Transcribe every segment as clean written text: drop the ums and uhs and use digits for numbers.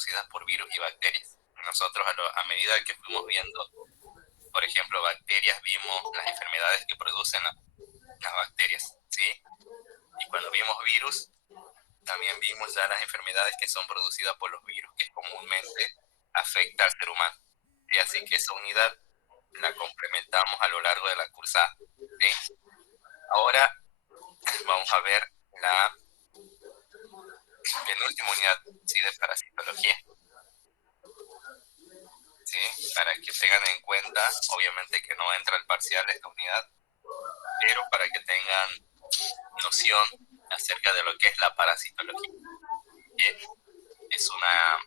producidas por virus y bacterias. Nosotros a medida que fuimos viendo, por ejemplo, bacterias, vimos las enfermedades que producen las bacterias, ¿sí? Y cuando vimos virus, también vimos ya las enfermedades que son producidas por los virus, que comúnmente afecta al ser humano. Y así que esa unidad la complementamos a lo largo de la cursada, ¿sí? Ahora vamos a ver la penúltima unidad, ¿sí? De parasitología, ¿sí? Para que tengan en cuenta, obviamente que no entra el parcial de esta unidad, pero para que tengan noción acerca de lo que es la parasitología, que es una,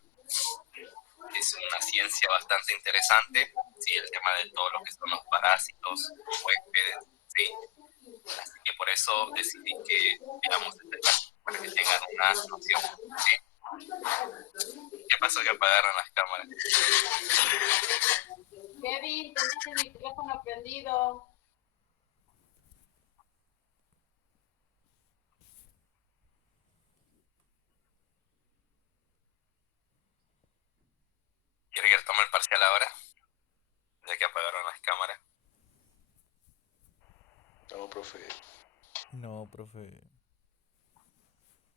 es una ciencia bastante interesante, ¿sí? El tema de todo lo que son los parásitos, huéspedes, ¿sí? Así que por eso decidí que veamos este caso, para que tengan una noción, ¿sí? ¿Qué pasó que apagaron las cámaras? Kevin, tenés el micrófono prendido. ¿Quiere que tome el parcial ahora? Ya que apagaron las cámaras. No, profe. No, profe.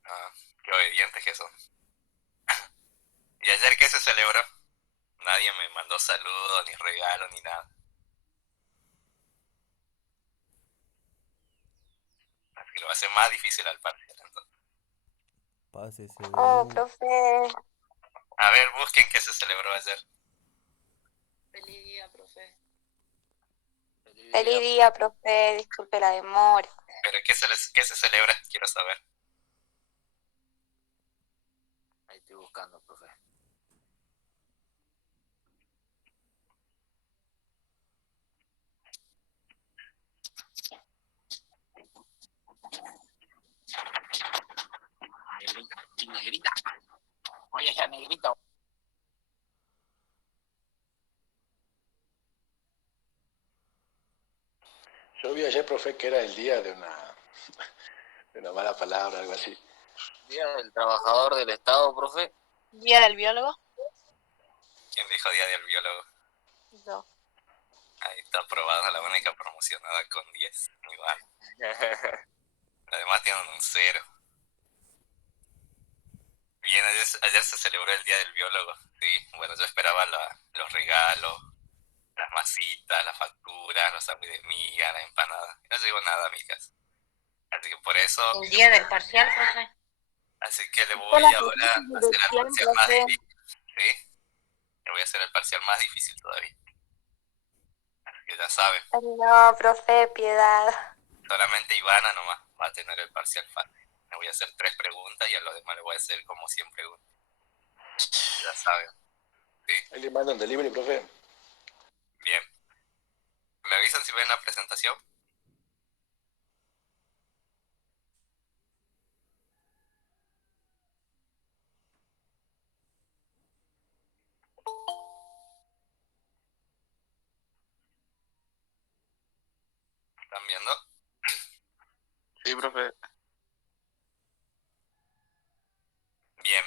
Ah, qué obedientes que son. ¿Y ayer qué se celebró? Nadie me mandó saludos, ni regalo, ni nada. Así que lo va a hacer más difícil al parcial, entonces. Pásese Oh, de... profe. A ver, busquen qué se celebró ayer. Feliz día, profe. Feliz día, profe. Disculpe la demora. ¿Pero qué se celebra? Quiero saber. Ahí estoy buscando, profe. Negrita. Oye, esa negrita. Yo vi ayer, profe, que era el día de una mala palabra, algo así. Día del Trabajador del Estado, profe. ¿Día del biólogo? ¿Quién dijo Día del Biólogo? No. Ahí está aprobada, la única promocionada con 10. Igual. Además tienen un 0. Bien, ayer se celebró el Día del Biólogo, ¿sí? Bueno, yo esperaba los regalos, las masitas, las facturas, los sándwiches de miga, la empanada. No llegó nada a mi casa. Así que por eso... El día del parcial, profe. Así que le voy ahora a hacer el parcial más difícil, ¿sí? Le voy a hacer el parcial más difícil todavía. Así que ya saben, No, profe, piedad. solamente Ivana nomás va a tener el parcial fácil. Le voy a hacer 3 preguntas y a los demás le voy a hacer como 100 preguntas. Ya saben, ¿sí? Ahí le mandan delivery, profe. Bien. ¿Me avisan si ven la presentación? ¿Están viendo? Sí, profe. Bien.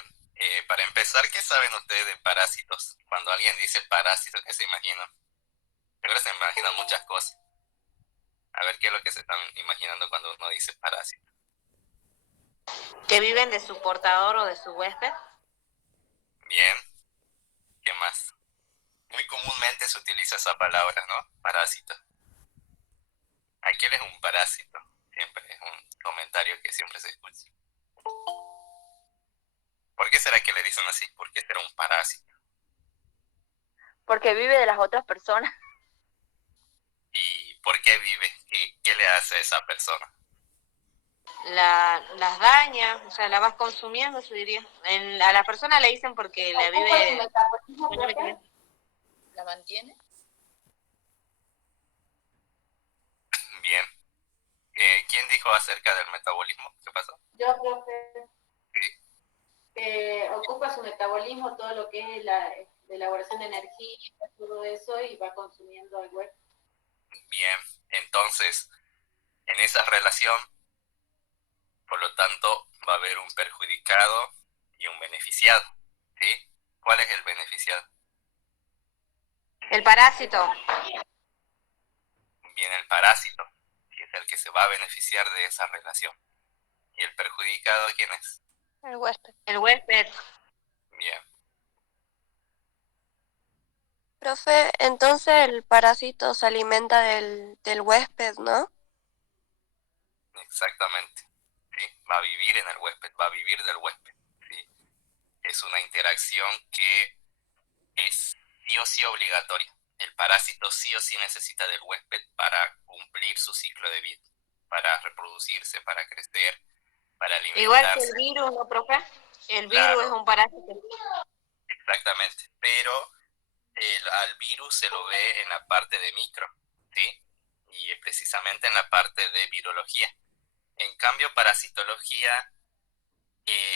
Para empezar, ¿qué saben ustedes de parásitos? Cuando alguien dice parásito, ¿qué se imaginan? Seguro se imaginan muchas cosas. A ver qué es lo que se están imaginando cuando uno dice parásito. ¿Que viven de su portador o de su huésped? Bien. ¿Qué más? Muy comúnmente se utiliza esa palabra, ¿no? Parásito. Aquel es un parásito. Siempre es un comentario que siempre se escucha. ¿Por qué será que le dicen así? ¿Por qué será un parásito? Porque vive de las otras personas. ¿Y por qué vive? ¿Qué le hace a esa persona? Las daña, o sea, la vas consumiendo, se diría. A la persona le dicen porque la vive... ¿La mantiene? Bien. ¿Quién dijo acerca del metabolismo? ¿Qué pasó? Yo, profe, Sí. ocupa su metabolismo, todo lo que es la elaboración de energía, todo eso, y va consumiendo el huésped. Bien. Entonces, en esa relación, por lo tanto, va a haber un perjudicado y un beneficiado, ¿sí? ¿Cuál es el beneficiado? El parásito. Bien, el parásito, que es el que se va a beneficiar de esa relación. ¿Y el perjudicado quién es? El huésped. El huésped. Bien, Profe, entonces el parásito se alimenta del huésped, ¿no? exactamente. ¿Sí? Va a vivir en el huésped, va a vivir del huésped. ¿Sí? Es una interacción que es sí o sí obligatoria. El parásito sí o sí necesita del huésped para cumplir su ciclo de vida, para reproducirse, para crecer, para Igual que el alimentarse. virus, ¿no, profe? El virus Claro, es un parásito. exactamente. Pero al virus se lo ve en la parte de micro, ¿sí? Y precisamente en la parte de virología. En cambio, parasitología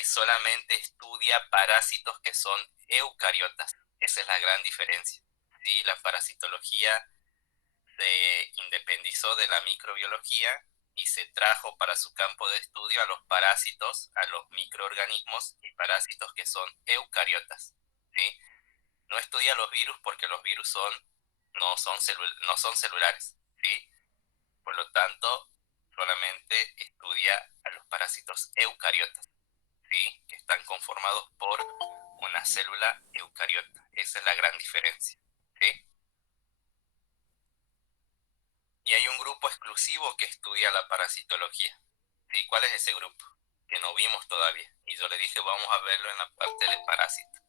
solamente estudia parásitos que son eucariotas. Esa es la gran diferencia. ¿Sí? La parasitología se independizó de la microbiología y se trajo para su campo de estudio a los parásitos, a los microorganismos y parásitos que son eucariotas. ¿Sí? No estudia los virus porque los virus no son celulares. ¿Sí? Por lo tanto, solamente estudia a los parásitos eucariotas. ¿Sí? Que están conformados por una célula eucariota. Esa es la gran diferencia. ¿Sí? Y hay un grupo exclusivo que estudia la parasitología. ¿Sí? ¿Cuál es ese grupo? Que no vimos todavía. Y yo le dije, vamos a verlo en la parte de parásito.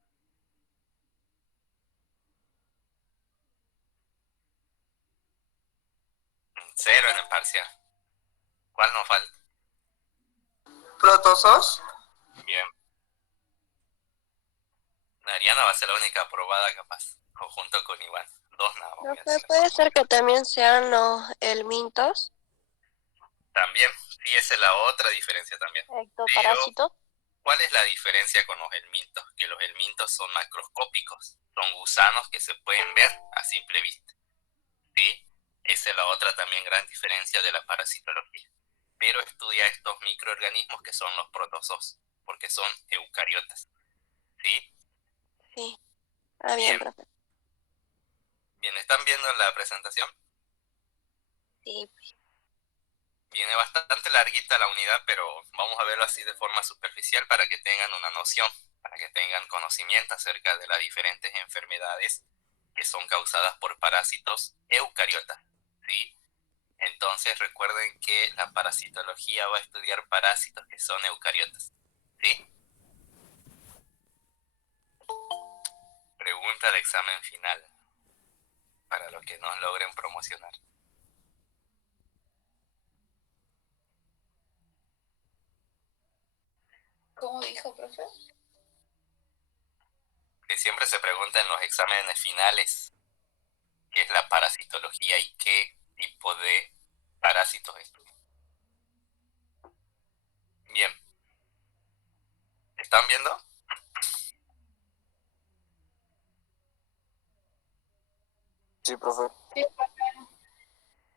Cero en el parcial. ¿Cuál nos falta? ¿Protozoos? Bien. Ariana va a ser la única aprobada capaz. Junto con Iván. Dos nada más. Profe, ¿puede ser que también sean los helmintos? También. Sí, esa es la otra diferencia también. Ectoparásitos. ¿Cuál es la diferencia con los helmintos? Que los helmintos son macroscópicos, son gusanos que se pueden ver a simple vista. ¿Sí? Esa es la otra también gran diferencia de la parasitología. Pero estudia estos microorganismos que son los protozoos, porque son eucariotas. ¿Sí? Sí. Ah, bien, profe. Bien, ¿están viendo la presentación? Sí. Viene bastante larguita la unidad, pero vamos a verlo así de forma superficial para que tengan una noción, para que tengan conocimiento acerca de las diferentes enfermedades que son causadas por parásitos eucariotas, ¿sí? Entonces recuerden que la parasitología va a estudiar parásitos que son eucariotas, ¿sí? Pregunta de examen final, para los que nos logren promocionar. ¿Cómo dijo, profe? Que siempre se pregunta en los exámenes finales qué es la parasitología y qué tipo de parásitos estudian. Bien. ¿Están viendo? Sí, profe.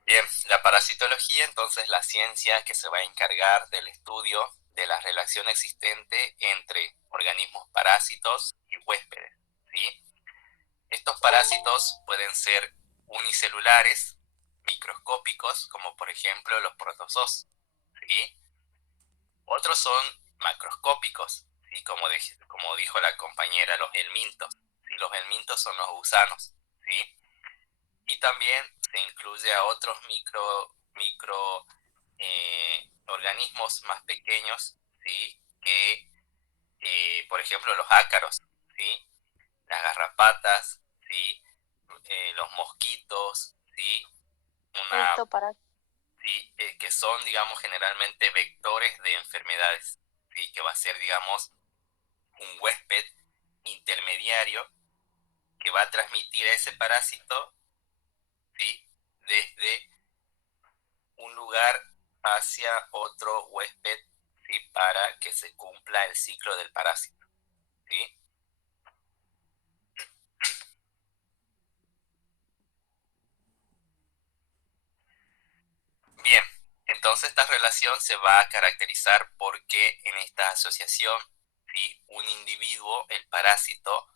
Bien, la parasitología entonces es la ciencia que se va a encargar del estudio de la relación existente entre organismos parásitos y huéspedes, ¿sí? Estos parásitos pueden ser unicelulares, microscópicos, como por ejemplo los protozoos, ¿sí? Otros son macroscópicos, ¿sí? Como dijo la compañera, los helmintos, ¿sí? Los helmintos son los gusanos, ¿sí? Y también se incluye a otros organismos más pequeños, ¿sí? Que, por ejemplo, los ácaros, ¿sí? Las garrapatas, ¿sí? Los mosquitos, ¿sí? Ectoparásitos. ¿Sí? Que son, digamos, generalmente vectores de enfermedades, ¿sí? Que va a ser, digamos, un huésped intermediario que va a transmitir ese parásito, ¿sí? Desde un lugar hacia otro huésped, ¿sí? Para que se cumpla el ciclo del parásito, ¿sí? Bien, entonces esta relación se va a caracterizar porque en esta asociación, ¿sí? Un individuo, el parásito,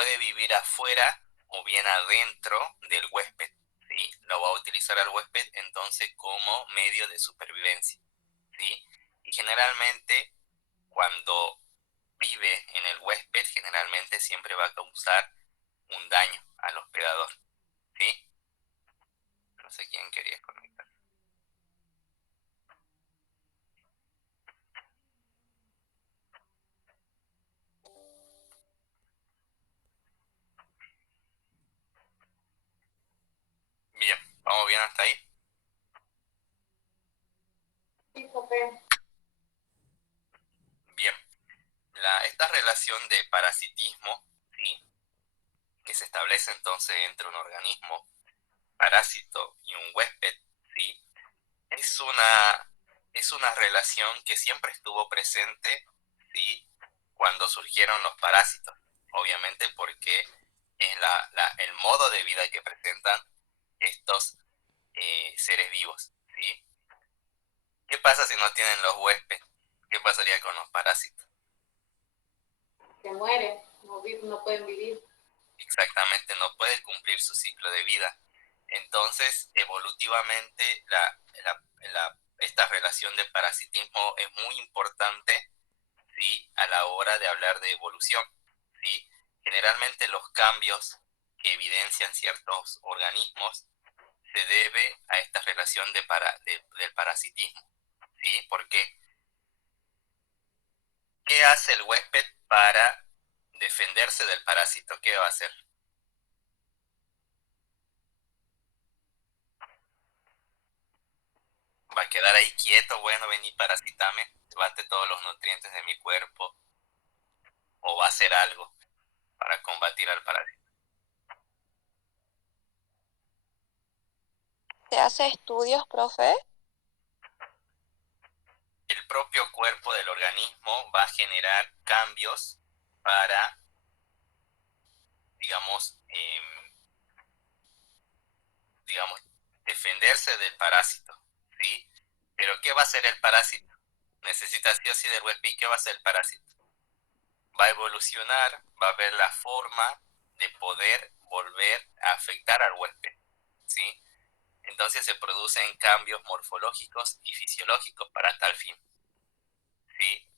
puede vivir afuera o bien adentro del huésped, ¿sí? Lo va a utilizar al huésped entonces como medio de supervivencia, ¿sí? Y generalmente cuando vive en el huésped, generalmente siempre va a causar un daño al hospedador, ¿sí? No sé quién quería conectar. Bien, ¿vamos bien hasta ahí? Sí, profe. Bien, esta relación de parasitismo, ¿sí? Que se establece entonces entre un organismo parásito y un huésped, ¿sí? Es una relación que siempre estuvo presente, ¿sí? Cuando surgieron los parásitos, obviamente porque es el modo de vida que presentan estos seres vivos, ¿sí? ¿Qué pasa si no tienen los huéspedes? ¿Qué pasaría con los parásitos? Se muere, no pueden vivir. Exactamente, no puede cumplir su ciclo de vida. Entonces, evolutivamente, esta relación de parasitismo es muy importante, ¿sí? A la hora de hablar de evolución, ¿sí? Generalmente los cambios que evidencian ciertos organismos se debe a esta relación del parasitismo, ¿sí? Porque, ¿qué hace el huésped para defenderse del parásito? ¿Qué va a hacer? Va a quedar ahí quieto, bueno, vení, parasitame, llévate todos los nutrientes de mi cuerpo, o va a hacer algo para combatir al parásito. ¿Se hace estudios, profe? El propio cuerpo del organismo va a generar cambios para, digamos, defenderse del parásito, ¿sí? Pero ¿qué va a hacer el parásito? Necesita sí o sí del huésped. ¿Y qué va a hacer el parásito? Va a evolucionar, va a ver la forma de poder volver a afectar al huésped, ¿sí? Entonces se producen cambios morfológicos y fisiológicos para tal fin, ¿sí?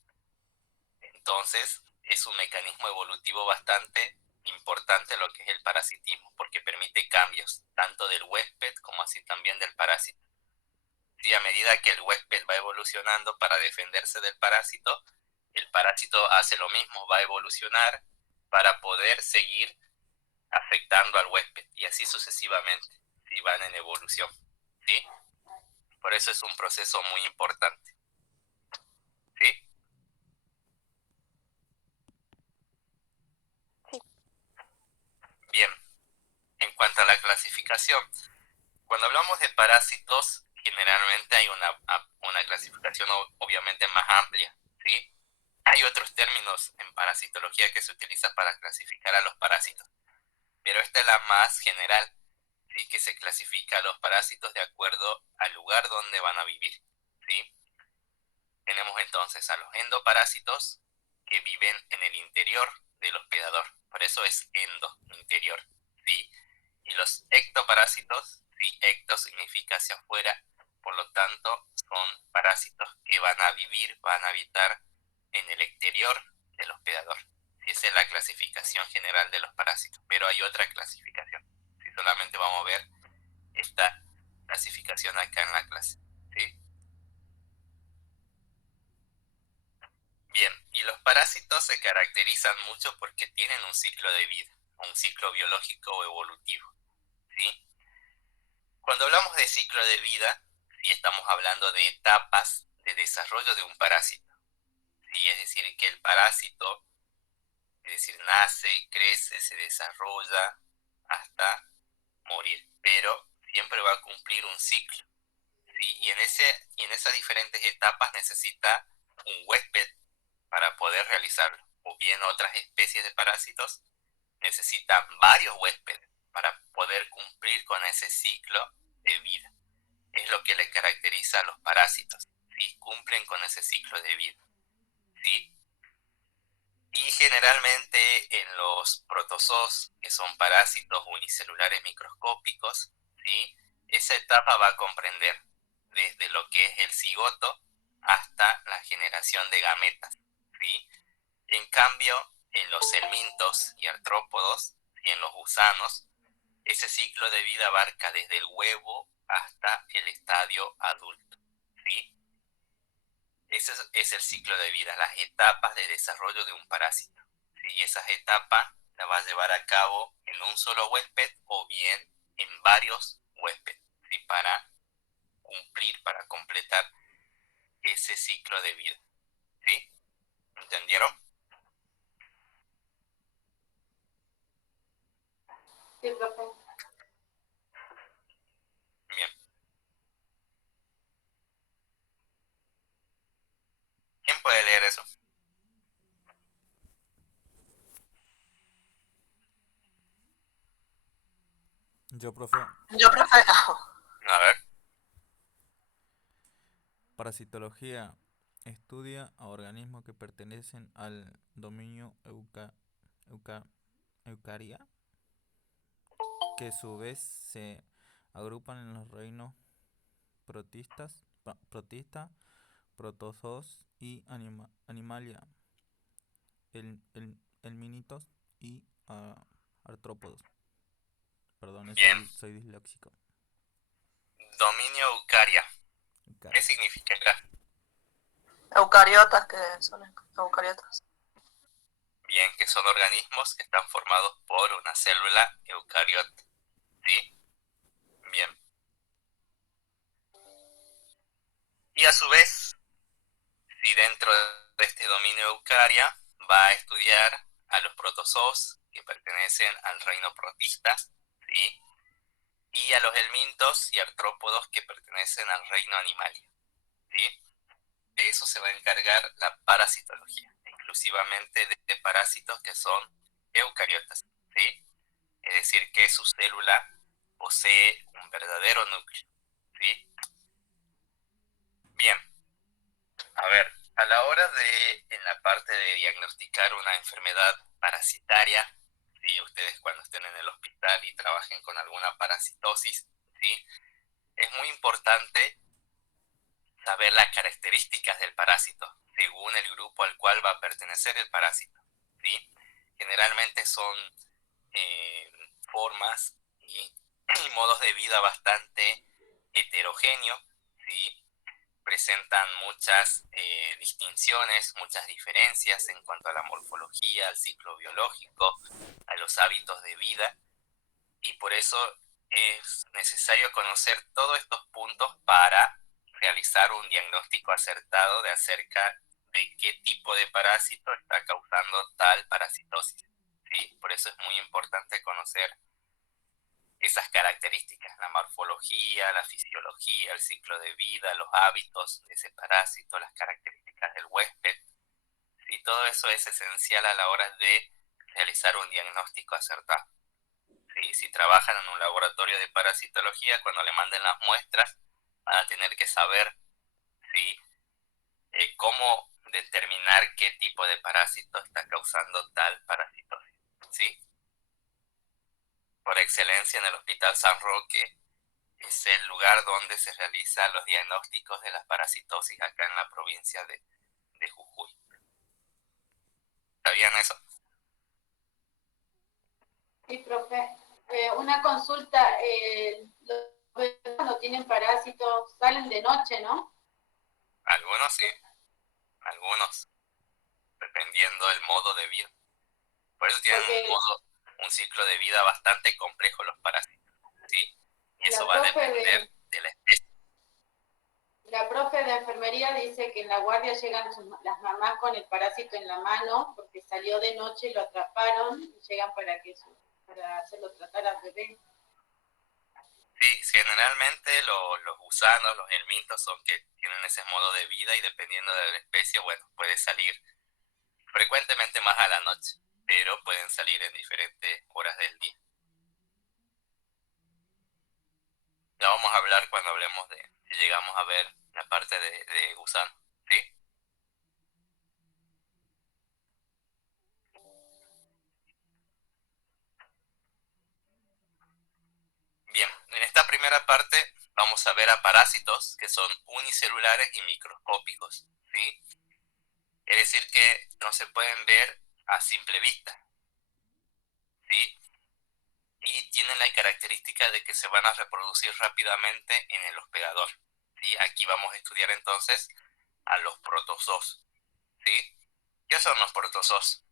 Entonces es un mecanismo evolutivo bastante importante lo que es el parasitismo, porque permite cambios tanto del huésped como así también del parásito. Y a medida que el huésped va evolucionando para defenderse del parásito, el parásito hace lo mismo, va a evolucionar para poder seguir afectando al huésped y así sucesivamente, si van en evolución, ¿sí? Por eso es un proceso muy importante, ¿sí? Sí. Bien, en cuanto a la clasificación, cuando hablamos de parásitos, generalmente hay una clasificación obviamente más amplia, ¿sí? Hay otros términos en parasitología que se utilizan para clasificar a los parásitos, pero esta es la más general, ¿sí? Que se clasifica a los parásitos de acuerdo al lugar donde van a vivir, ¿sí? Tenemos entonces a los endoparásitos que viven en el interior del hospedador, por eso es endo, interior, ¿sí? Y los ectoparásitos, ¿sí? Ecto significa hacia afuera, por lo tanto son parásitos que van a vivir, van a habitar en el exterior del hospedador. ¿Sí? Esa es la clasificación general de los parásitos, pero hay otra clasificación. ¿Sí? Solamente vamos a ver esta clasificación acá en la clase, ¿sí? Bien, y los parásitos se caracterizan mucho porque tienen un ciclo de vida, un ciclo biológico o evolutivo, ¿sí? Cuando hablamos de ciclo de vida, sí estamos hablando de etapas de desarrollo de un parásito, ¿sí? Es decir, que el parásito, es decir, nace, crece, se desarrolla hasta morir, pero siempre va a cumplir un ciclo, ¿sí? Y en esas diferentes etapas necesita un huésped para poder realizarlo, o bien otras especies de parásitos necesitan varios huéspedes para poder cumplir con ese ciclo de vida. Es lo que le caracteriza a los parásitos, ¿sí? Cumplen con ese ciclo de vida, ¿sí? Y generalmente los protozoos, que son parásitos unicelulares microscópicos, ¿sí? Esa etapa va a comprender desde lo que es el cigoto hasta la generación de gametas, ¿sí? En cambio, en los helmintos y artrópodos y en los gusanos, ese ciclo de vida abarca desde el huevo hasta el estadio adulto, ¿sí? Ese es el ciclo de vida, las etapas de desarrollo de un parásito. ¿Sí? Y esas etapas las va a llevar a cabo en un solo huésped o bien en varios huéspedes, ¿sí? Para cumplir, para completar ese ciclo de vida, ¿sí? ¿Entendieron? Sí, profe. Bien. ¿Quién puede leer eso? Yo, profe. A ver. Parasitología estudia a organismos que pertenecen al dominio Eucaria, que a su vez se agrupan en los reinos protista, protozoos y animalia, helminitos y artrópodos. Perdón, Bien. soy disléxico. Dominio Eucaria. ¿Qué Eucaria. significará? Eucariotas, que son eucariotas. Bien, que son organismos que están formados por una célula eucariota, ¿sí? Bien. Y a su vez, si dentro de este dominio Eucaria va a estudiar a los protozoos que pertenecen al reino protista, ¿sí? Y a los helmintos y artrópodos que pertenecen al reino animalia, ¿sí? De eso se va a encargar la parasitología, exclusivamente de parásitos que son eucariotas, ¿sí? Es decir, que su célula posee un verdadero núcleo, ¿sí? Bien, a ver, a la hora de, en la parte de diagnosticar una enfermedad parasitaria, ¿sí? Ustedes cuando estén en el hospital y trabajen con alguna parasitosis, ¿sí? Es muy importante saber las características del parásito, según el grupo al cual va a pertenecer el parásito, ¿sí? Generalmente son formas y modos de vida bastante heterogéneos, ¿sí? Presentan muchas distinciones, muchas diferencias en cuanto a la morfología, al ciclo biológico, a los hábitos de vida, y por eso es necesario conocer todos estos puntos para realizar un diagnóstico acertado de acerca de qué tipo de parásito está causando tal parasitosis, ¿sí? Por eso es muy importante conocer esas características, la morfología, la fisiología, el ciclo de vida, los hábitos de ese parásito, las características del huésped. Sí, todo eso es esencial a la hora de realizar un diagnóstico acertado. ¿Sí? Si trabajan en un laboratorio de parasitología, cuando le manden las muestras, van a tener que saber, ¿sí? Cómo determinar qué tipo de parásito está causando tal parasitosis, ¿sí? Por excelencia, en el Hospital San Roque es el lugar donde se realizan los diagnósticos de la parasitosis acá en la provincia de Jujuy. ¿Sabían eso? Sí, profe. Una consulta. Los bebés cuando tienen parásitos salen de noche, ¿no? Algunos sí, algunos, dependiendo del modo de vida. Por eso tienen Porque un ciclo de vida bastante complejo los parásitos, ¿sí? Y eso la va a profe depender de la especie. la profe de enfermería dice que en la guardia llegan las mamás con el parásito en la mano porque salió de noche y lo atraparon y llegan para hacerlo tratar al bebé. Sí, generalmente los gusanos, los helmintos son que tienen ese modo de vida y dependiendo de la especie, bueno, puede salir frecuentemente más a la noche, pero pueden salir en diferentes horas del día. Ya vamos a hablar cuando hablemos de, si llegamos a ver la parte de gusano, ¿sí? vamos a ver a parásitos que son unicelulares y microscópicos, ¿sí? Es decir, que no se pueden ver a simple vista, ¿sí? Y tienen la característica de que se van a reproducir rápidamente en el hospedador, ¿sí? Aquí vamos a estudiar entonces a los protozoos, ¿sí? ¿Qué son los protozoos?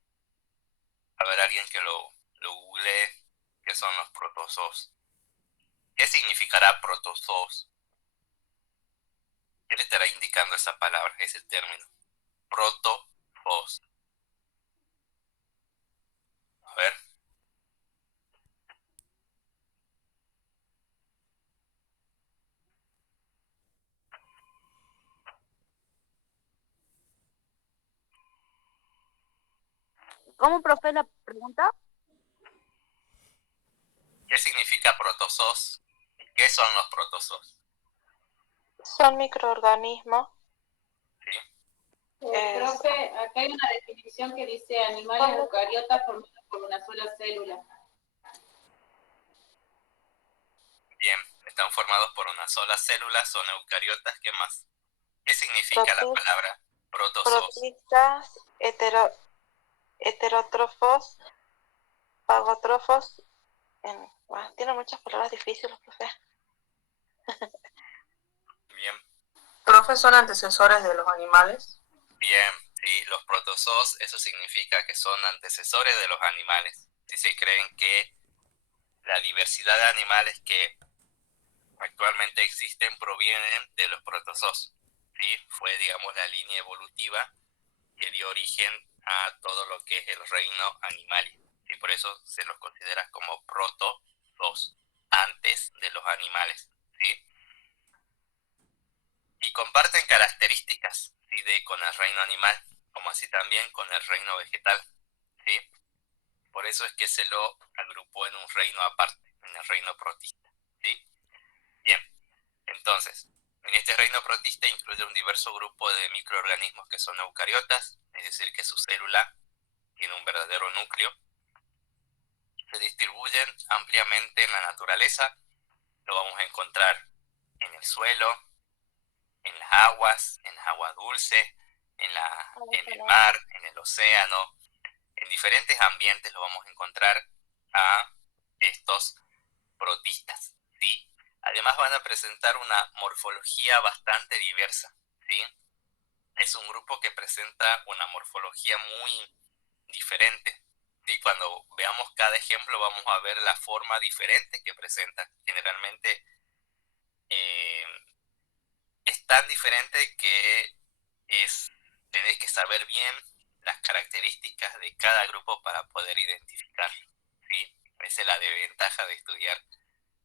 A ver, alguien que lo googlee. ¿Qué son los protozoos? ¿Qué significará protozoos? ¿Qué le estará indicando esa palabra, ese término? Protozoos. A ver. ¿Cómo, profe, la pregunta? ¿Qué significa protozoos? ¿Qué son los protozoos? Son microorganismos. ¿Sí? Profe, acá hay una definición que dice animales eucariotas formados por una sola célula. Bien, están formados por una sola célula, son eucariotas. ¿Qué más? ¿Qué significa la palabra protozoos? Protistas, heterótrofos, fagótrofos. Bueno, tiene muchas palabras difíciles, profe. Bien, Profe, ¿son antecesores de los animales? bien, sí, los protozoos, eso significa que son antecesores de los animales. Si se creen que la diversidad de animales que actualmente existen provienen de los protozoos, ¿sí? Fue, digamos, la línea evolutiva que dio origen a todo lo que es el reino animal. Y por eso se los considera como protozoos, antes de los animales, ¿sí? Y comparten características, ¿sí? Con el reino animal, como así también con el reino vegetal, ¿sí? Por eso es que se lo agrupó en un reino aparte, en el reino protista, ¿sí? Bien, entonces, en este reino protista incluye un diverso grupo de microorganismos que son eucariotas, es decir, que su célula tiene un verdadero núcleo. Se distribuyen ampliamente en la naturaleza, lo vamos a encontrar en el suelo, en las agua dulce, en el mar, en el océano, en diferentes ambientes lo vamos a encontrar a estos protistas, ¿sí? Además van a presentar una morfología bastante diversa, ¿sí? Es un grupo que presenta una morfología muy diferente, ¿sí? Cuando veamos cada ejemplo vamos a ver la forma diferente que presentan. Generalmente es tan diferente que tenés que saber bien las características de cada grupo para poder identificarlo, ¿sí? Esa es la desventaja de estudiar,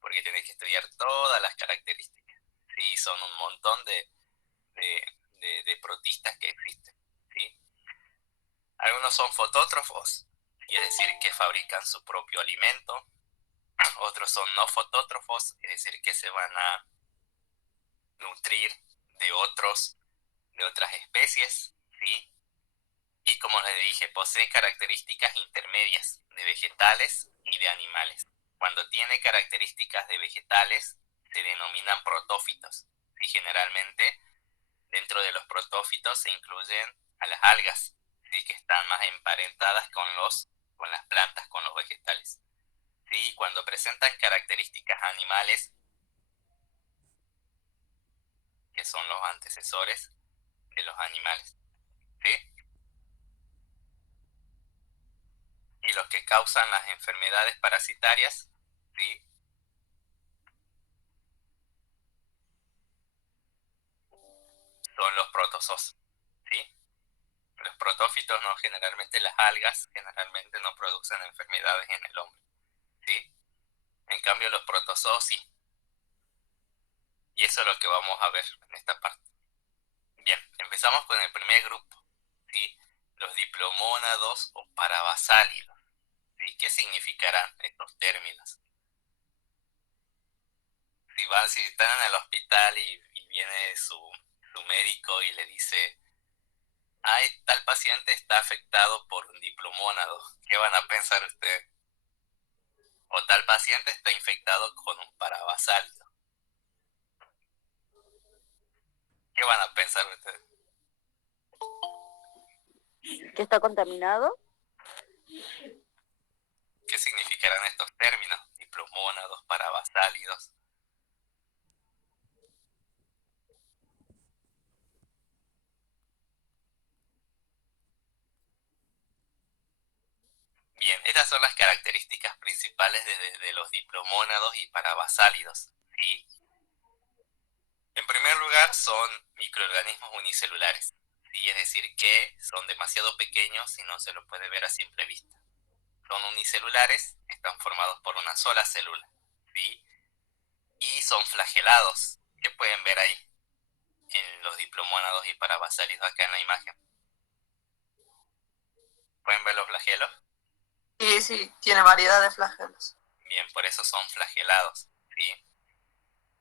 porque tenés que estudiar todas las características, ¿sí? Son un montón de protistas que existen, ¿sí? Algunos son fotótrofos, es decir, que fabrican su propio alimento. Otros son no fotótrofos, es decir, que se van a nutrir de otras especies, ¿sí? Y como les dije, posee características intermedias de vegetales y de animales. Cuando tiene características de vegetales, se denominan protófitos. Y generalmente, dentro de los protófitos se incluyen a las algas, ¿sí? Que están más emparentadas con las plantas, con los vegetales. ¿Sí? Cuando presentan características animales, que son los antecesores de los animales, ¿sí? Y los que causan las enfermedades parasitarias, ¿sí? Son los protozoos, ¿sí? Los protófitos no, generalmente las algas generalmente no producen enfermedades en el hombre, ¿sí? En cambio los protozoos sí. Y eso es lo que vamos a ver en esta parte. Bien, empezamos con el primer grupo, ¿sí? Los diplomónados o parabasálidos, ¿sí? ¿Qué significarán estos términos? Si están en el hospital y viene su médico y le dice, ay, tal paciente está afectado por un diplomónado, ¿qué van a pensar ustedes? O tal paciente está infectado con un parabasálido. ¿Qué van a pensar ustedes? ¿Que está contaminado? ¿Qué significarán estos términos? Diplomónados, parabasálidos. Bien, estas son las características principales de los diplomónados y parabasálidos, ¿sí? En primer lugar, son microorganismos unicelulares, ¿sí? Es decir, que son demasiado pequeños y no se los puede ver a simple vista. Son unicelulares, están formados por una sola célula, ¿sí? Y son flagelados, que pueden ver ahí en los diplomónados y parabasálidos acá en la imagen. ¿Pueden ver los flagelos? Sí, tiene variedad de flagelos. Bien, por eso son flagelados, ¿sí?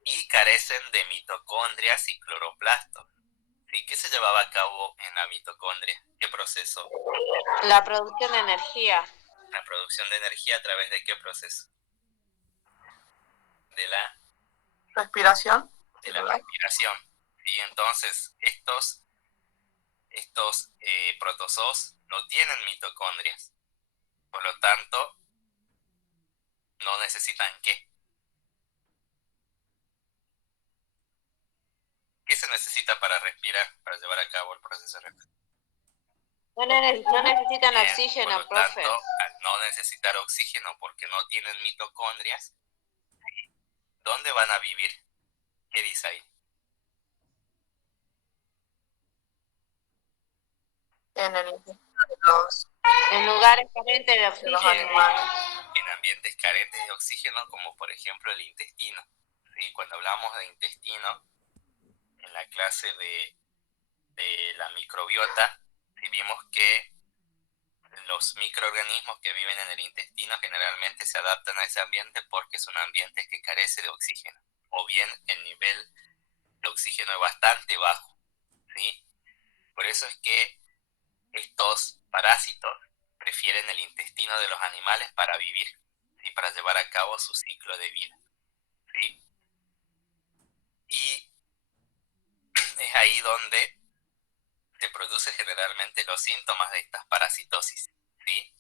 Y carecen de mitocondrias y cloroplastos. ¿Sí? ¿Qué se llevaba a cabo en la mitocondria? ¿Qué proceso? La producción de energía. La producción de energía, ¿a través de qué proceso? De la Respiración. respiración. ¿Sí? Entonces, estos protozoos no tienen mitocondrias. Por lo tanto, no necesitan ¿qué? ¿Qué se necesita para respirar, para llevar a cabo el proceso de respiración? No necesitan Bien, oxígeno, por lo profe. tanto, al no necesitar oxígeno porque no tienen mitocondrias, ¿dónde van a vivir? ¿Qué dice ahí? En el intestino de los En lugares carentes de de los oxígeno. animales. En ambientes carentes de oxígeno, como por ejemplo el intestino. ¿Sí? Cuando hablamos de intestino, en la clase de la microbiota, sí vimos que los microorganismos que viven en el intestino generalmente se adaptan a ese ambiente porque es un ambiente que carece de oxígeno, o bien el nivel de oxígeno es bastante bajo, ¿sí? Por eso es que estos parásitos prefieren el intestino de los animales para vivir, ¿sí? Para llevar a cabo su ciclo de vida, ¿sí? Y es ahí donde se producen generalmente los síntomas de estas parasitosis, ¿sí?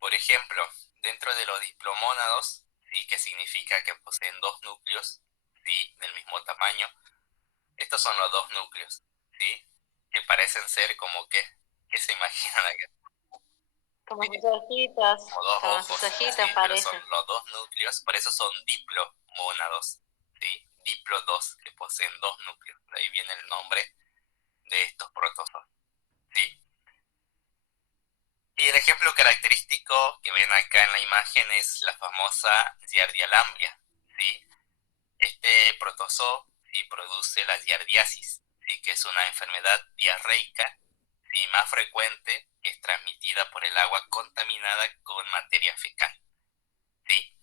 Por ejemplo, dentro de los diplomónados, ¿sí? Que significa que poseen dos núcleos, ¿sí? Del mismo tamaño. Estos son los dos núcleos, ¿sí? Que parecen ser como que, ¿qué se imaginan acá? Como sus ojitos. Como dos Como ojos, sus ojitos ¿sí? Pero parecen. son los dos núcleos, por eso son diplomónados, ¿sí? Diplo 2, que poseen dos núcleos. De ahí viene el nombre de estos protozoos, ¿sí? Y el ejemplo característico que ven acá en la imagen es la famosa Giardia lamblia, ¿sí? Este protozoo, ¿sí? Produce la giardiasis, ¿sí? Que es una enfermedad diarreica, ¿sí? Más frecuente, y es transmitida por el agua contaminada con materia fecal, ¿sí?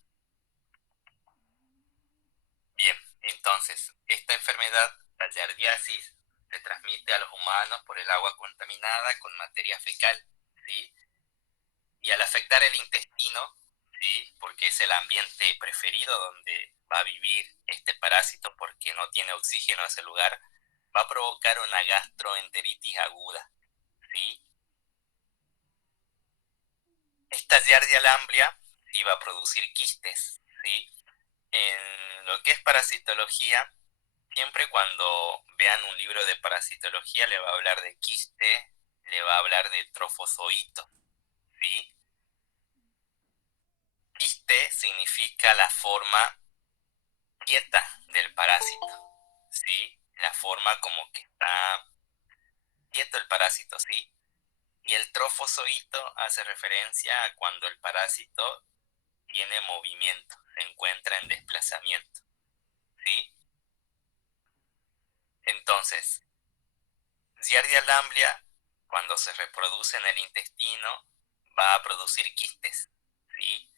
Bien, entonces, esta enfermedad, la giardiasis, se transmite a los humanos por el agua contaminada con materia fecal, ¿sí? Y al afectar el intestino, ¿sí? Porque es el ambiente preferido donde va a vivir este parásito porque no tiene oxígeno en ese lugar, va a provocar una gastroenteritis aguda, ¿sí? Esta Giardia lamblia, ¿sí? Va a producir quistes, ¿sí? En lo que es parasitología, siempre cuando vean un libro de parasitología le va a hablar de quiste, le va a hablar de trofozoito, ¿sí? Quiste significa la forma quieta del parásito, ¿sí? La forma como que está quieto el parásito, ¿sí? Y el trofozoito hace referencia a cuando el parásito tiene movimiento, se encuentra en desplazamiento, ¿sí? Entonces, Giardia lamblia, cuando se reproduce en el intestino, va a producir quistes, ¿sí?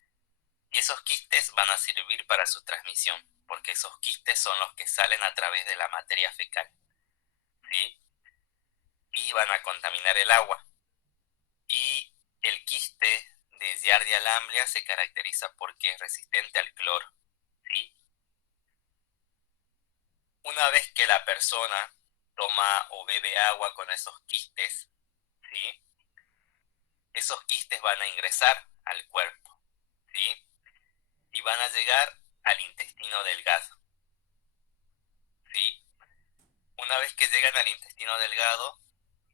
Y esos quistes van a servir para su transmisión, porque esos quistes son los que salen a través de la materia fecal, ¿sí? Y van a contaminar el agua. Y el quiste de Giardia lamblia se caracteriza porque es resistente al cloro, ¿sí? Una vez que la persona toma o bebe agua con esos quistes, ¿sí? Esos quistes van a ingresar al cuerpo, ¿sí? Y van a llegar al intestino delgado, ¿sí? Una vez que llegan al intestino delgado,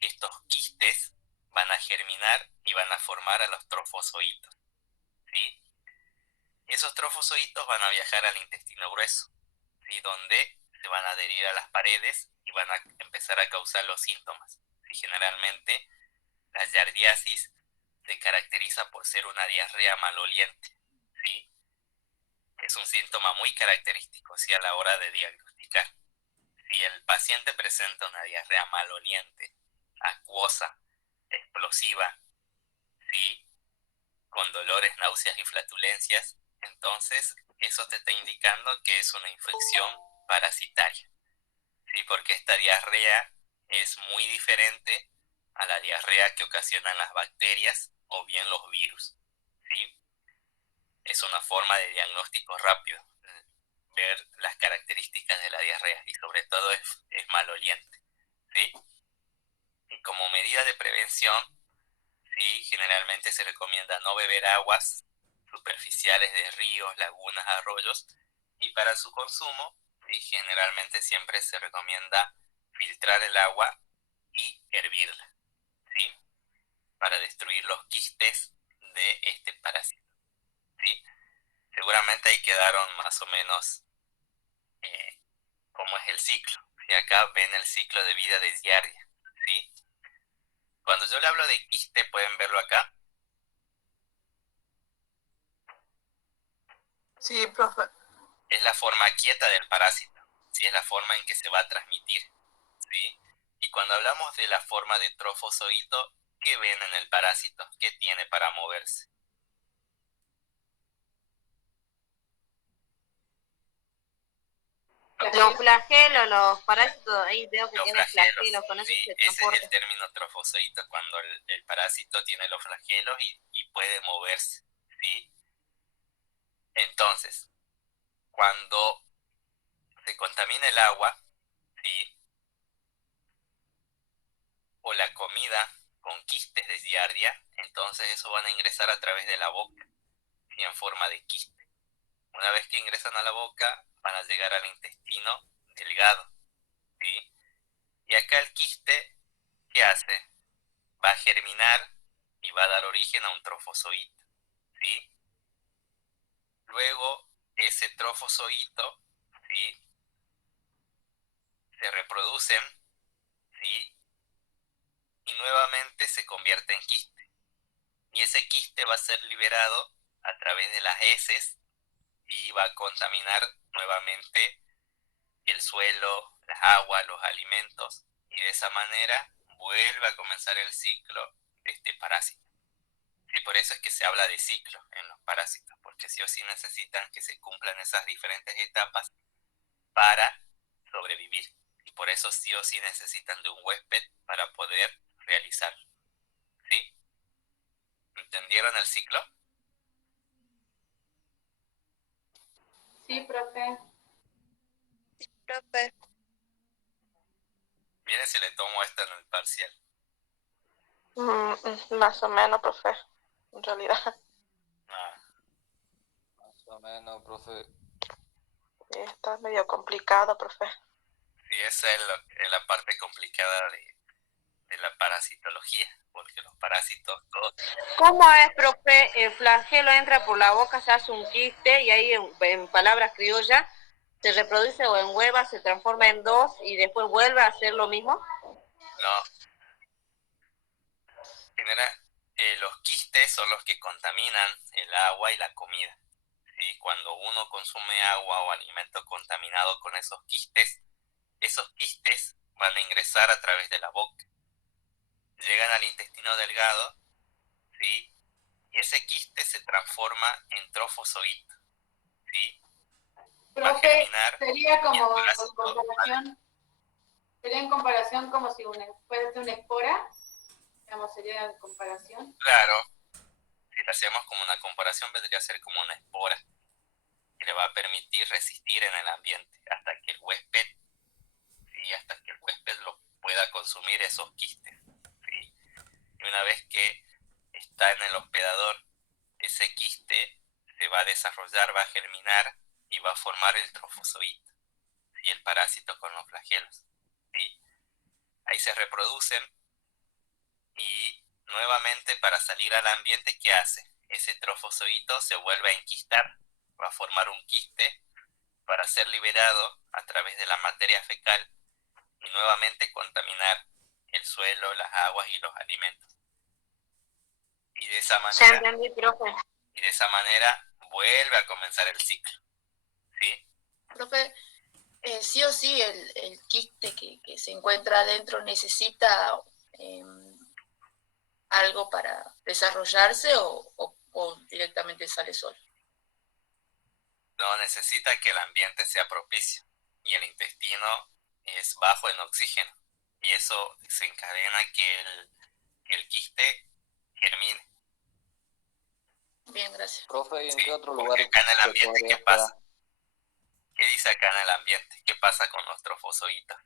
estos quistes van a germinar y van a formar a los trofozoitos, ¿sí? Esos trofozoitos van a viajar al intestino grueso, ¿sí? Donde se van a adherir a las paredes y van a empezar a causar los síntomas, ¿sí? Generalmente la yardiasis se caracteriza por ser una diarrea maloliente, ¿sí? Es un síntoma muy característico, ¿sí? A la hora de diagnosticar. Si el paciente presenta una diarrea maloliente, acuosa, explosiva, ¿sí? Con dolores, náuseas y flatulencias, entonces eso te está indicando que es una infección parasitaria, ¿sí? Porque esta diarrea es muy diferente a la diarrea que ocasionan las bacterias o bien los virus, ¿sí? Es una forma de diagnóstico rápido, ver las características de la diarrea y sobre todo es maloliente, ¿sí? Y como medida de prevención, ¿sí? Generalmente se recomienda no beber aguas superficiales de ríos, lagunas, arroyos, y para su consumo, ¿sí? Generalmente siempre se recomienda filtrar el agua y hervirla, ¿sí? Para destruir los quistes de este parásito, ¿sí? Seguramente ahí quedaron más o menos cómo es el ciclo. Y acá ven el ciclo de vida de Giardia, ¿sí? Cuando yo le hablo de quiste, pueden verlo acá. Sí, profe. Es la forma quieta del parásito, ¿sí? Es la forma en que se va a transmitir, ¿sí? Y cuando hablamos de la forma de trofozoito, ¿qué ven en el parásito? ¿Qué tiene para moverse? Los flagelos, los parásitos, ahí veo que Los tienen flagelos, flagelos, con eso sí, se ese es transporta. el término trofozoito, cuando el parásito tiene los flagelos y puede moverse, ¿sí? Entonces, cuando se contamina el agua, ¿sí? O la comida con quistes de giardia, entonces eso van a ingresar a través de la boca, ¿sí? En forma de quiste. Una vez que ingresan a la boca, van a llegar al intestino delgado, ¿sí? Y acá el quiste, ¿qué hace? Va a germinar y va a dar origen a un trofozoito, ¿sí? Luego, ese trofozoito, ¿sí? Se reproducen, ¿sí? Y nuevamente se convierte en quiste. Y ese quiste va a ser liberado a través de las heces y va a contaminar nuevamente el suelo, las aguas, los alimentos, y de esa manera vuelve a comenzar el ciclo de este parásito. Y por eso es que se habla de ciclo en los parásitos, porque sí o sí necesitan que se cumplan esas diferentes etapas para sobrevivir. Y por eso sí o sí necesitan de un huésped para poder realizarlo, ¿sí? ¿Entendieron el ciclo? Sí, profe. Profe, Miren si le tomo esto en el parcial. Más o menos, profe. En realidad. Ah, Más o menos, profe. Sí, está medio complicado, profe. sí, esa es la parte complicada de la parasitología, porque los parásitos todos... ¿Cómo es, profe? El flagelo entra por la boca, se hace un quiste y ahí en palabras criollas se reproduce o en hueva, se transforma en dos y después vuelve a hacer lo mismo. No, los quistes son los que contaminan el agua y la comida, ¿sí? Cuando uno consume agua o alimento contaminado con esos quistes van a ingresar a través de la boca, llegan al intestino delgado, ¿sí? Y ese quiste se transforma en trofozoito, ¿sí? Va a Profe, germinar sería y el como parásito... sería en comparación como si fuese una espora, digamos, sería en comparación. Claro, si le hacemos como una comparación, vendría a ser como una espora que le va a permitir resistir en el ambiente hasta que el huésped, ¿sí? ¿sí? Hasta que el huésped lo pueda consumir esos quistes, ¿sí? Y una vez que está en el hospedador, ese quiste se va a desarrollar, va a germinar y va a formar el trofozoito, ¿sí? El parásito con los flagelos, ¿sí? Ahí se reproducen y nuevamente para salir al ambiente, ¿qué hace? Ese trofozoito se vuelve a enquistar, va a formar un quiste para ser liberado a través de la materia fecal y nuevamente contaminar el suelo, las aguas y los alimentos. Y de esa Ya manera, entendí, profe. vuelve a comenzar el ciclo, ¿sí? Profe, sí o sí el quiste que se encuentra adentro necesita algo para desarrollarse o directamente sale solo. No, necesita que el ambiente sea propicio y el intestino es bajo en oxígeno y eso desencadena que el quiste germine. Bien, gracias. Profe, ¿y en Sí, qué otro porque lugar acá en el se ambiente, podría ¿qué hospedar? pasa? ¿Qué dice acá en el ambiente? ¿Qué pasa con los trofozoitos?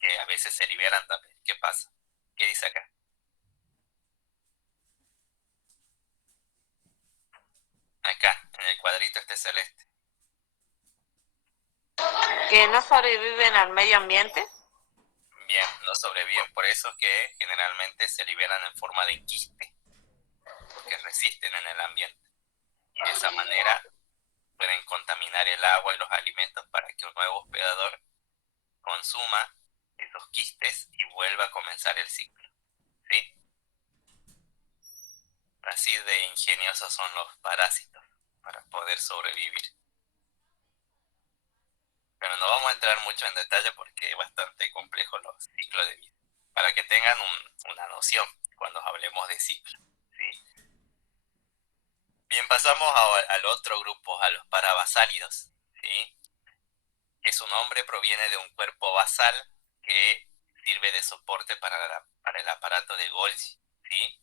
Que a veces se liberan también. ¿Qué pasa? ¿Qué dice acá? Acá, en el cuadrito este celeste. Que no sobreviven al medio ambiente. Bien, no sobreviven, por eso que generalmente se liberan en forma de quiste, porque resisten en el ambiente. Y de esa manera pueden contaminar el agua y los alimentos para que un nuevo hospedador consuma esos quistes y vuelva a comenzar el ciclo, ¿sí? Así de ingeniosos son los parásitos para poder sobrevivir. Pero no vamos a entrar mucho en detalle porque es bastante complejo los ciclos de vida. Para que tengan una noción cuando hablemos de ciclo, ¿sí? Bien, pasamos al otro grupo, a los parabasálidos, ¿sí? Que su nombre proviene de un cuerpo basal que sirve de soporte para el aparato de Golgi, ¿sí?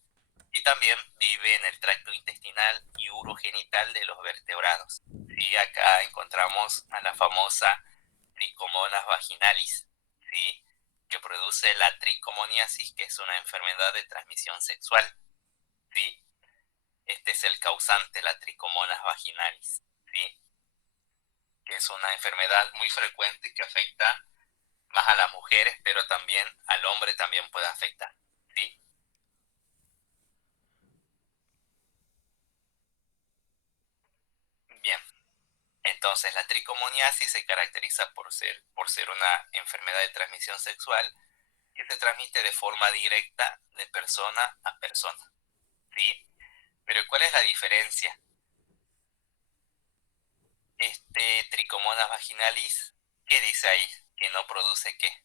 Y también vive en el tracto intestinal y urogenital de los vertebrados. ¿Sí? Acá encontramos a la famosa Trichomonas vaginalis, ¿sí? Que produce la tricomoniasis, que es una enfermedad de transmisión sexual, ¿sí? Este es el causante, la Trichomonas vaginalis, ¿sí? Que es una enfermedad muy frecuente que afecta más a las mujeres, pero también al hombre también puede afectar, ¿sí? Bien, entonces la tricomoniasis se caracteriza por ser una enfermedad de transmisión sexual que se transmite de forma directa de persona a persona, ¿sí? Pero ¿cuál es la diferencia? Este Trichomonas vaginalis, ¿qué dice ahí? Que no produce ¿qué?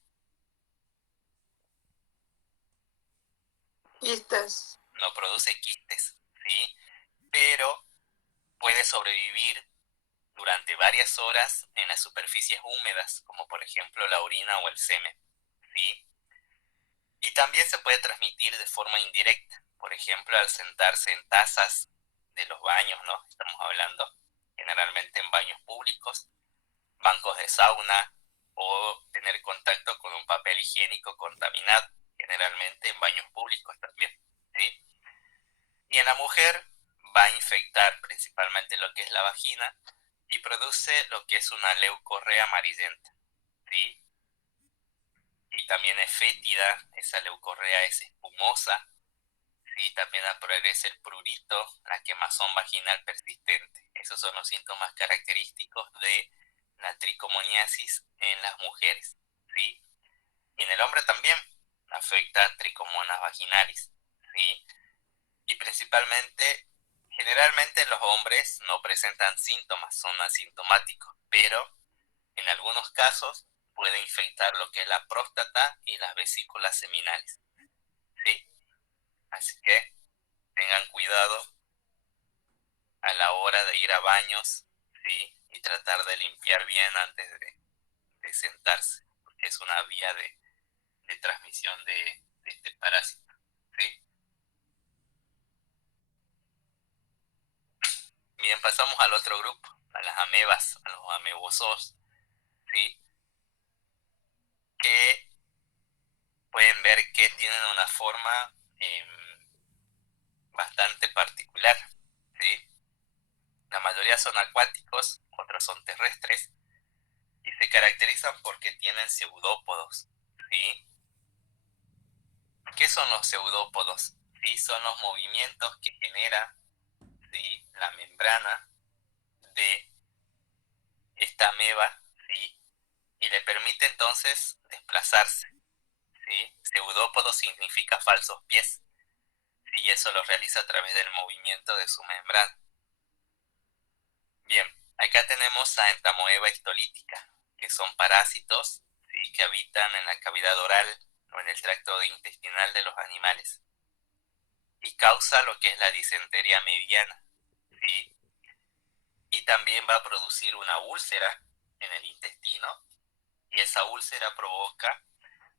Quistes. No produce quistes, ¿sí? Pero puede sobrevivir durante varias horas en las superficies húmedas, como por ejemplo la orina o el semen, ¿sí? Y también se puede transmitir de forma indirecta, por ejemplo al sentarse en tazas de los baños, ¿no? Estamos hablando generalmente en baños públicos, bancos de sauna o tener contacto con un papel higiénico contaminado, generalmente en baños públicos también, ¿sí? Y en la mujer va a infectar principalmente lo que es la vagina y produce lo que es una leucorrea amarillenta, ¿sí? Y también es fétida, esa leucorrea es espumosa, ¿sí? También aparece el prurito, la quemazón vaginal persistente. Esos son los síntomas característicos de la tricomoniasis en las mujeres, ¿sí? Y en el hombre también afecta tricomonas vaginalis, ¿sí? Y principalmente, generalmente los hombres no presentan síntomas, son asintomáticos, pero en algunos casos puede infectar lo que es la próstata y las vesículas seminales, ¿sí? Así que tengan cuidado a la hora de ir a baños, ¿sí? Y tratar de limpiar bien antes de sentarse, porque es una vía de transmisión de este parásito, ¿sí? Bien, pasamos al otro grupo, a las amebas, a los amebozoos, ¿sí? Que pueden ver que tienen una forma bastante particular, ¿sí? La mayoría son acuáticos, otros son terrestres, y se caracterizan porque tienen pseudópodos, ¿sí? ¿Qué son los pseudópodos? ¿Sí? Son los movimientos que genera, ¿sí?, la membrana de esta ameba, ¿sí?, y le permite entonces desplazarse, ¿sí? Pseudópodo significa falsos pies, ¿sí? Y eso lo realiza a través del movimiento de su membrana. Bien, acá tenemos a Entamoeba histolítica, que son parásitos, ¿sí?, que habitan en la cavidad oral o en el tracto intestinal de los animales, y causa lo que es la disentería mediana, ¿sí? Y también va a producir una úlcera en el intestino, y esa úlcera provoca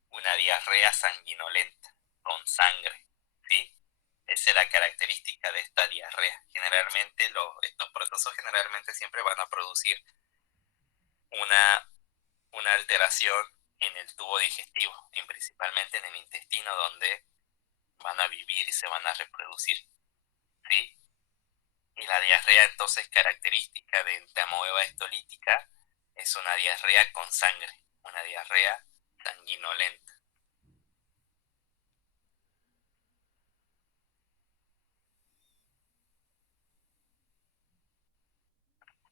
una diarrea sanguinolenta, con sangre, ¿sí? Esa es la característica de esta diarrea. Generalmente estos procesos generalmente siempre van a producir una alteración en el tubo digestivo, y principalmente en el intestino, donde van a vivir y se van a reproducir, ¿sí? Y la diarrea entonces característica de Entamoeba histolítica es una diarrea con sangre, una diarrea sanguinolenta.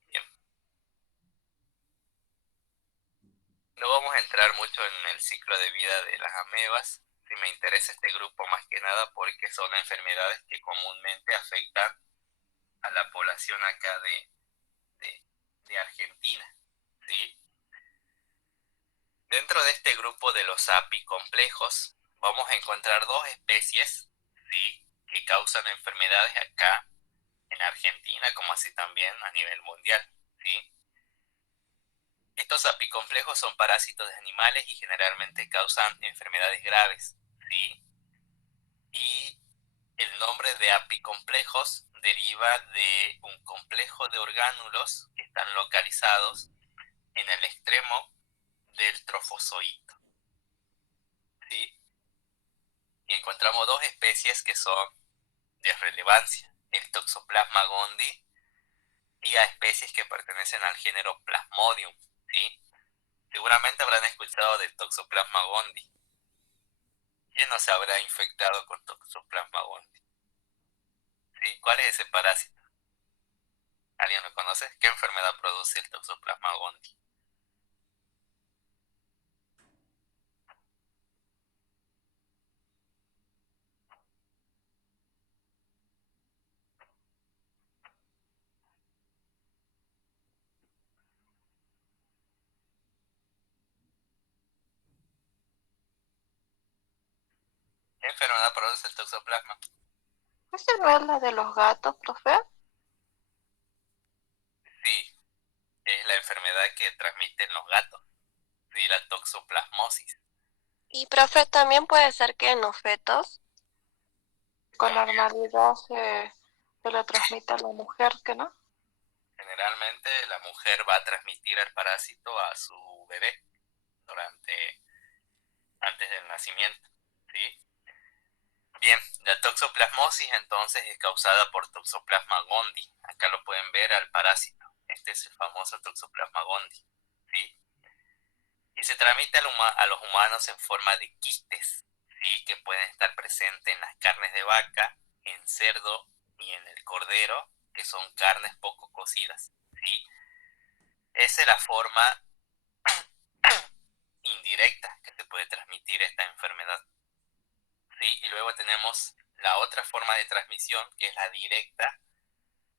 Bien. No vamos a entrar mucho en el ciclo de vida de las amebas. Si me interesa este grupo más que nada porque son enfermedades que comúnmente afectan a la población acá de Argentina, ¿sí? Dentro de este grupo de los apicomplejos vamos a encontrar dos especies, ¿sí?, que causan enfermedades acá en Argentina, como así también a nivel mundial, ¿sí? Estos apicomplejos son parásitos de animales y generalmente causan enfermedades graves, ¿sí? Y el nombre de apicomplejos deriva de un complejo de orgánulos que están localizados en el extremo del trofozoito, ¿sí? Y encontramos dos especies que son de relevancia, el Toxoplasma gondii y a especies que pertenecen al género Plasmodium, ¿sí? Seguramente habrán escuchado del Toxoplasma gondii. ¿Quién no se habrá infectado con Toxoplasma gondii? ¿Sí? ¿Cuál es ese parásito? ¿Alguien lo conoce? ¿Qué enfermedad produce el Toxoplasma gondii? ¿Qué enfermedad produce el Toxoplasma? ¿Esa no es la de los gatos, profe? Sí, es la enfermedad que transmiten los gatos, ¿sí? La toxoplasmosis. Y profe, también puede ser que en los fetos. Con normalidad se le transmite a la mujer, ¿que no? Generalmente la mujer va a transmitir el parásito a su bebé antes del nacimiento, ¿sí? Bien, la toxoplasmosis entonces es causada por Toxoplasma gondii. Acá lo pueden ver al parásito. Este es el famoso Toxoplasma gondii, ¿sí? Y se transmite a los humanos en forma de quistes, ¿sí?, que pueden estar presentes en las carnes de vaca, en cerdo y en el cordero, que son carnes poco cocidas, ¿sí? Esa es la forma indirecta que se puede transmitir esta enfermedad, ¿sí? Y luego tenemos la otra forma de transmisión, que es la directa,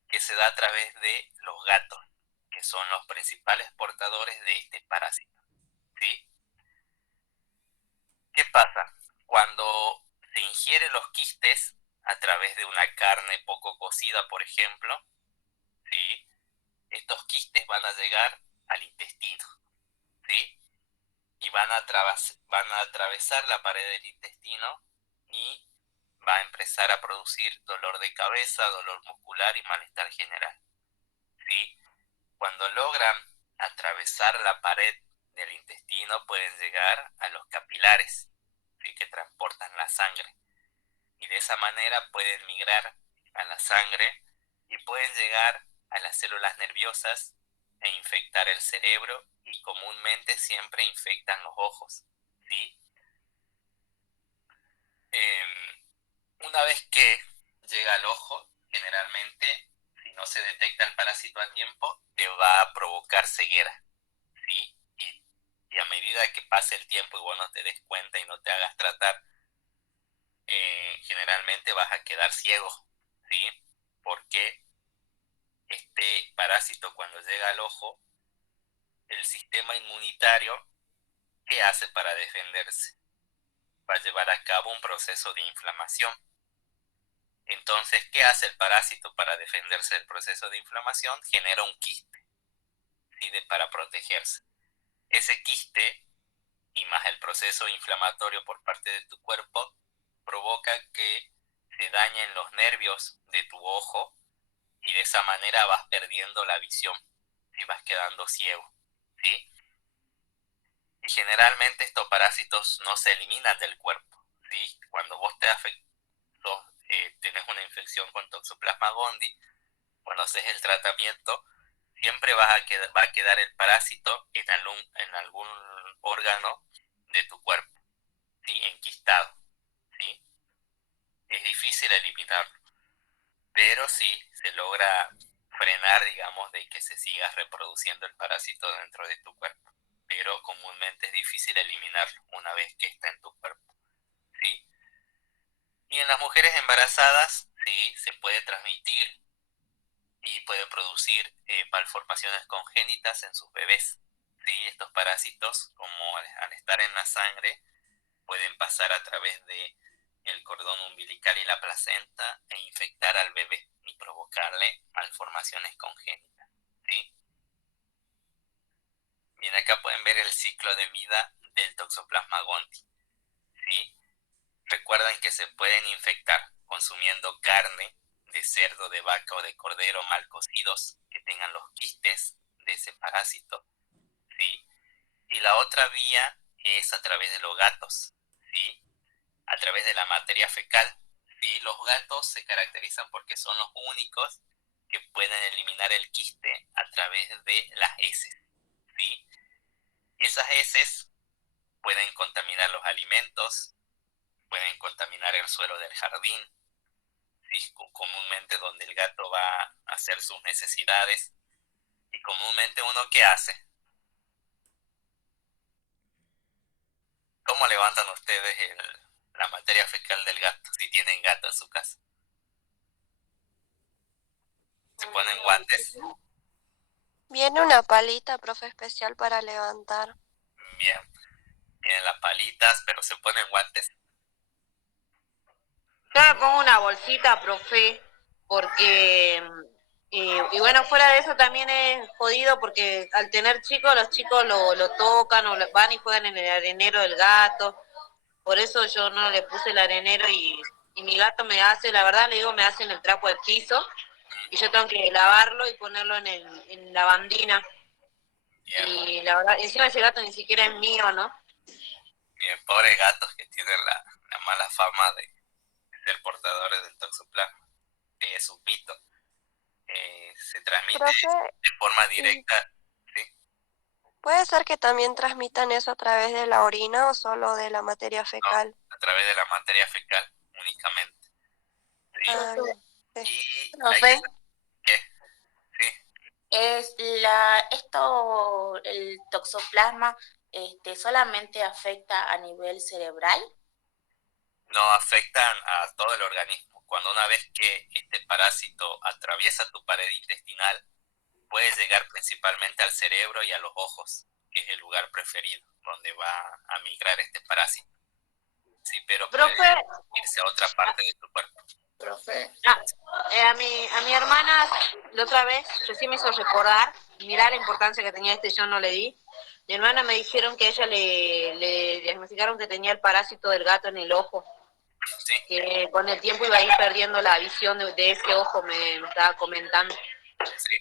que se da a través de los gatos, que son los principales portadores de este parásito, ¿sí? ¿Qué pasa? Cuando se ingiere los quistes a través de una carne poco cocida, por ejemplo, ¿sí?, estos quistes van a llegar al intestino, ¿sí? Y van a atravesar la pared del intestino y va a empezar a producir dolor de cabeza, dolor muscular y malestar general, ¿sí? Cuando logran atravesar la pared del intestino pueden llegar a los capilares, ¿sí?, pueden migrar a la sangre y pueden llegar a las células nerviosas e infectar el cerebro, y comúnmente siempre infectan los ojos, ¿sí? Una vez que llega al ojo, generalmente, si no se detecta el parásito a tiempo, te va a provocar ceguera, ¿sí? Y a medida que pase el tiempo y vos no te des cuenta y no te hagas tratar, generalmente vas a quedar ciego, ¿sí? Porque este parásito, cuando llega al ojo, el sistema inmunitario, ¿qué hace para defenderse? Va a llevar a cabo un proceso de inflamación. Entonces, ¿qué hace el parásito para defenderse del proceso de inflamación? Genera un quiste, ¿sí? Para protegerse. Ese quiste y más el proceso inflamatorio por parte de tu cuerpo provoca que se dañen los nervios de tu ojo, y de esa manera vas perdiendo la visión y vas quedando ciego, ¿sí? Y generalmente estos parásitos no se eliminan del cuerpo, ¿sí? Cuando vos tenés una infección con Toxoplasma gondii, cuando haces el tratamiento, siempre va a quedar el parásito en algún órgano de tu cuerpo, ¿sí? Enquistado, ¿sí? Es difícil eliminarlo, pero sí se logra frenar, digamos, de que se siga reproduciendo el parásito dentro de tu cuerpo, pero comúnmente es difícil eliminarlo una vez que está en tu cuerpo, ¿sí? Y en las mujeres embarazadas, sí, se puede transmitir y puede producir malformaciones congénitas en sus bebés, ¿sí? Estos parásitos, como al estar en la sangre, pueden pasar a través de el cordón umbilical y la placenta e infectar al bebé y provocarle malformaciones congénitas, ¿sí? Bien, acá pueden ver el ciclo de vida del Toxoplasma gondii, ¿sí? Recuerden que se pueden infectar consumiendo carne de cerdo, de vaca o de cordero mal cocidos que tengan los quistes de ese parásito, ¿sí? Y la otra vía es a través de los gatos, ¿sí? A través de la materia fecal, ¿sí? Los gatos se caracterizan porque son los únicos que pueden eliminar el quiste a través de las heces, ¿sí? Esas heces pueden contaminar los alimentos, pueden contaminar el suelo del jardín, ¿sí? Comúnmente donde el gato va a hacer sus necesidades. Y comúnmente uno, ¿qué hace? ¿Cómo levantan ustedes la materia fecal del gato si tienen gato en su casa? ¿Se ponen guantes? Viene una palita, profe, especial para levantar. Bien, tienen las palitas, pero se ponen guantes. Yo me pongo una bolsita, profe, porque, y bueno, fuera de eso también es jodido porque al tener chicos, los chicos lo tocan o van y juegan en el arenero del gato. Por eso yo no le puse el arenero y mi gato me hace, la verdad le digo, me hace en el trapo del piso y yo tengo que lavarlo y ponerlo en la bandina. Bien, Y la verdad, encima ese gato ni siquiera es mío, ¿no? bien, pobres gatos que tienen la mala fama de ser portadores del toxoplasma. Es un mito. Se transmite Profe, de forma directa, ¿sí? ¿puede ser que también transmitan eso a través de la orina o solo de la materia No, fecal? a través de la materia fecal únicamente, ¿sí? Ah, bien. Sí. Y Profe, ¿qué? Sí, el toxoplasma, solamente afecta a nivel cerebral. no afectan a todo el organismo. Cuando una vez que este parásito atraviesa tu pared intestinal, puede llegar principalmente al cerebro y a los ojos, que es el lugar preferido donde va a migrar este parásito. Sí, pero puede Profe, irse a otra parte de tu cuerpo. Profe, a mi hermana la otra vez recién me hizo recordar, mirá la importancia que tenía yo no le di. Mi hermana me dijeron que a ella le diagnosticaron que tenía el parásito del gato en el ojo, Sí, que con el tiempo iba a ir perdiendo la visión de ese ojo, me estaba comentando. sí.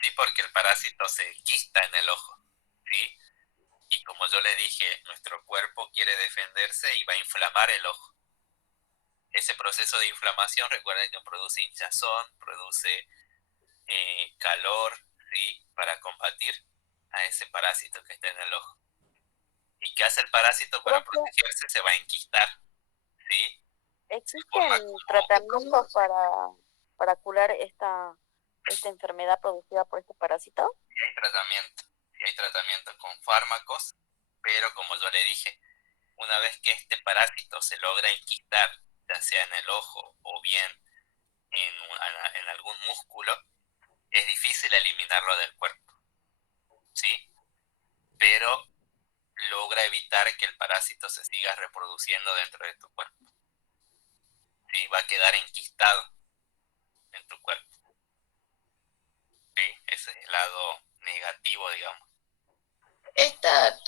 Sí, porque el parásito se quista en el ojo, ¿sí? Y como yo le dije, nuestro cuerpo quiere defenderse y va a inflamar el ojo. ese proceso de inflamación, recuerden que produce hinchazón, produce calor, ¿sí? Para combatir a ese parásito que está en el ojo. ¿Y qué hace el parásito para Profe, protegerse? Se va a enquistar, ¿sí? ¿existen tratamientos para curar esta enfermedad producida por este parásito? Sí hay tratamiento con fármacos, pero como yo le dije, una vez que este parásito se logra enquistar, ya sea en el ojo o bien en algún músculo, es difícil eliminarlo del cuerpo, ¿sí? Pero logra evitar que el parásito se siga reproduciendo dentro de tu cuerpo, ¿sí? Va a quedar enquistado en tu cuerpo, ¿sí? Ese es el lado negativo, digamos. ¿Esta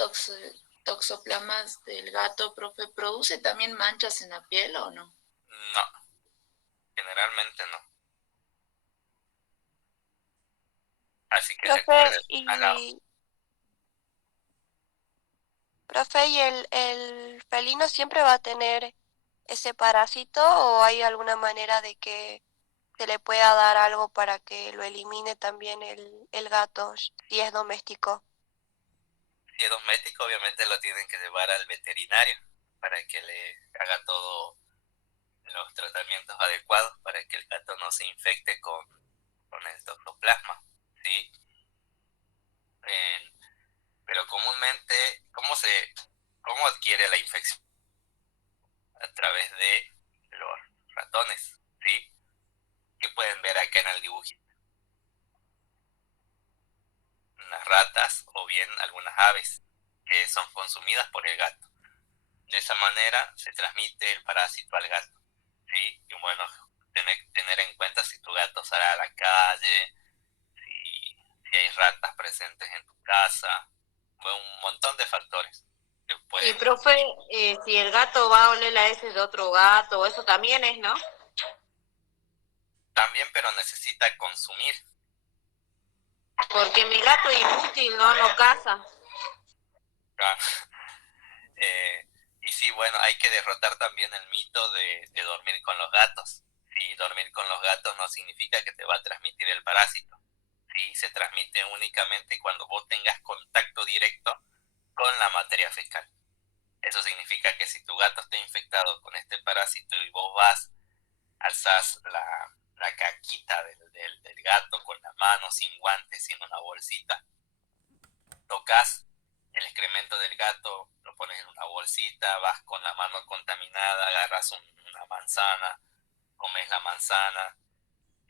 toxoplasma del gato, profe, produce también manchas en la piel o no? No, generalmente no. Así que Profe, haga ¿y el felino siempre va a tener ese parásito o hay alguna manera de que se le pueda dar algo para que lo elimine también el gato, si es doméstico? si es doméstico, obviamente lo tienen que llevar al veterinario para que le haga todos los tratamientos adecuados para que el gato no se infecte con el toxoplasma, ¿sí? Eh, pero comúnmente, ¿cómo adquiere la infección? A través de los ratones, ¿sí? Que pueden ver acá en el dibujito. Unas ratas o bien algunas aves que son consumidas por el gato. De esa manera se transmite el parásito al gato, ¿sí? Y bueno, tener en cuenta si tu gato sale a la calle, si hay ratas presentes en tu casa, un montón de factores que Y pueden... profe, si el gato va a oler la heces de otro gato, eso también es, ¿no? También, pero necesita consumir. Porque mi gato es inútil, no caza. Ah, y sí, bueno, hay que derrotar también el mito de dormir con los gatos. Sí, dormir con los gatos no significa que te va a transmitir el parásito. Sí, se transmite únicamente cuando vos tengas contacto directo con la materia fecal. Eso significa que si tu gato está infectado con este parásito y vos vas, alzás la caquita del gato con la mano, sin guantes, sin una bolsita, tocas el excremento del gato, lo pones en una bolsita, vas con la mano contaminada, agarras una manzana, comes la manzana,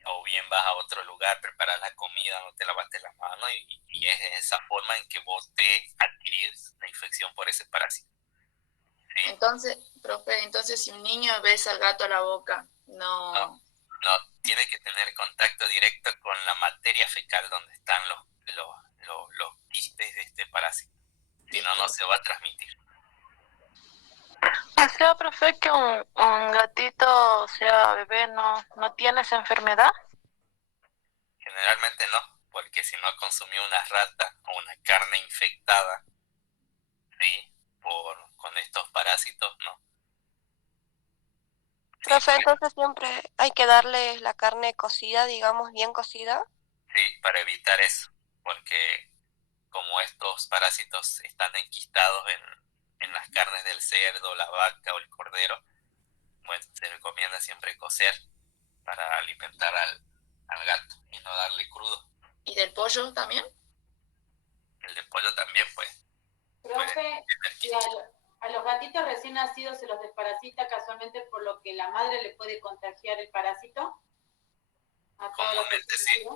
o bien vas a otro lugar, preparas la comida, no te lavaste las manos y es de esa forma en que vos te adquirís la infección por ese parásito. ¿Sí? Entonces, profe, entonces si un niño besa al gato a la boca, No, tiene que tener contacto directo con la materia fecal donde están los quistes de este parásito. Si no, no se va a transmitir. O sea, profe, que un gatito, o sea, bebé, no tiene esa enfermedad. Generalmente no, porque si no consumió una rata o una carne infectada, ¿sí? Con estos parásitos, no. Profe, entonces siempre hay que darle la carne cocida, digamos, bien cocida. Sí, para evitar eso, porque como estos parásitos están enquistados en las carnes del cerdo, la vaca o el cordero, bueno, se recomienda siempre cocer para alimentar al gato y no darle crudo. ¿Y del pollo también? El de pollo también, pues. Profe, y a los gatitos recién nacidos se los desparasita casualmente por lo que la madre le puede contagiar el parásito. Comúnmente sí,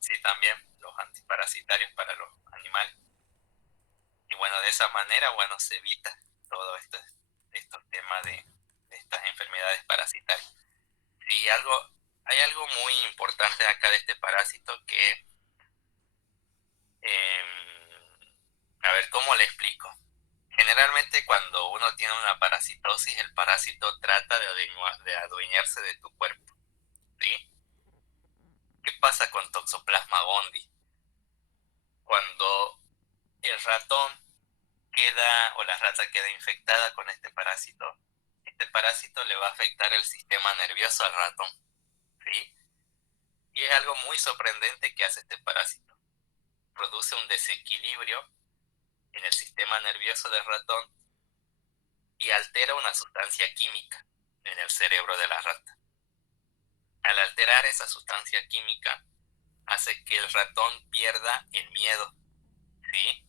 sí también los antiparasitarios para los animales. Y bueno, de esa manera, bueno, se evita todo estos temas de estas enfermedades parasitarias. Y hay algo muy importante acá de este parásito que, a ver, ¿cómo le explico? Generalmente cuando uno tiene una parasitosis, el parásito trata de adueñarse de tu cuerpo, ¿sí? ¿Qué pasa con Toxoplasma gondii? Cuando el ratón queda o la rata queda infectada con este parásito, este parásito le va a afectar el sistema nervioso al ratón, ¿sí? Y es algo muy sorprendente que hace este parásito. Produce un desequilibrio en el sistema nervioso del ratón y altera una sustancia química en el cerebro de la rata. Al alterar esa sustancia química, hace que el ratón pierda el miedo, ¿sí?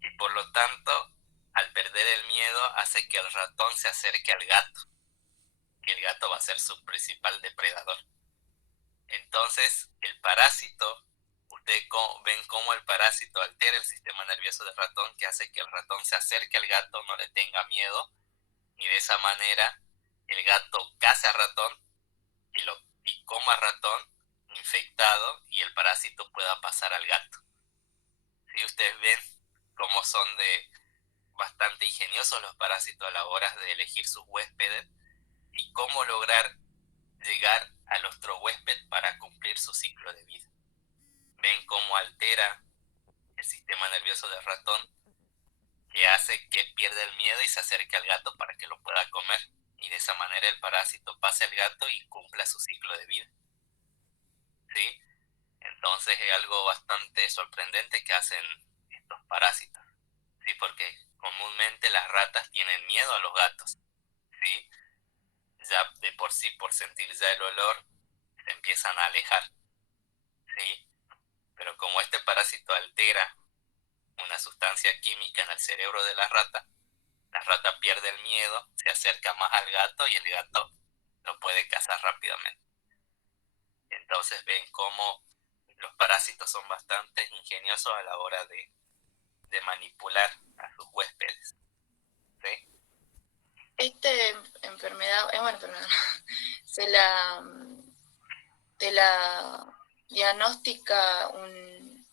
Y por lo tanto, al perder el miedo, hace que el ratón se acerque al gato, que el gato va a ser su principal depredador. Entonces, el parásito, ustedes ven cómo el parásito altera el sistema nervioso del ratón, que hace que el ratón se acerque al gato, no le tenga miedo, y de esa manera el gato caza al ratón y coma ratón infectado y el parásito pueda pasar al gato. Si ustedes ven cómo son bastante ingeniosos los parásitos a la hora de elegir sus huéspedes y cómo lograr llegar al otro huésped para cumplir su ciclo de vida. Ven cómo altera el sistema nervioso del ratón, que hace que pierda el miedo y se acerque al gato para que lo pueda comer. Y de esa manera el parásito pase al gato y cumpla su ciclo de vida. ¿Sí? Entonces es algo bastante sorprendente que hacen estos parásitos. ¿Sí? Porque comúnmente las ratas tienen miedo a los gatos. ¿Sí? Ya de por sí, por sentir ya el olor, se empiezan a alejar. ¿Sí? Pero como este parásito altera una sustancia química en el cerebro de la rata pierde el miedo, se acerca más al gato y el gato lo puede cazar rápidamente. Entonces ven cómo los parásitos son bastante ingeniosos a la hora de manipular a sus huéspedes. ¿Sí? Esta enfermedad, es una enfermedad, te la diagnostica un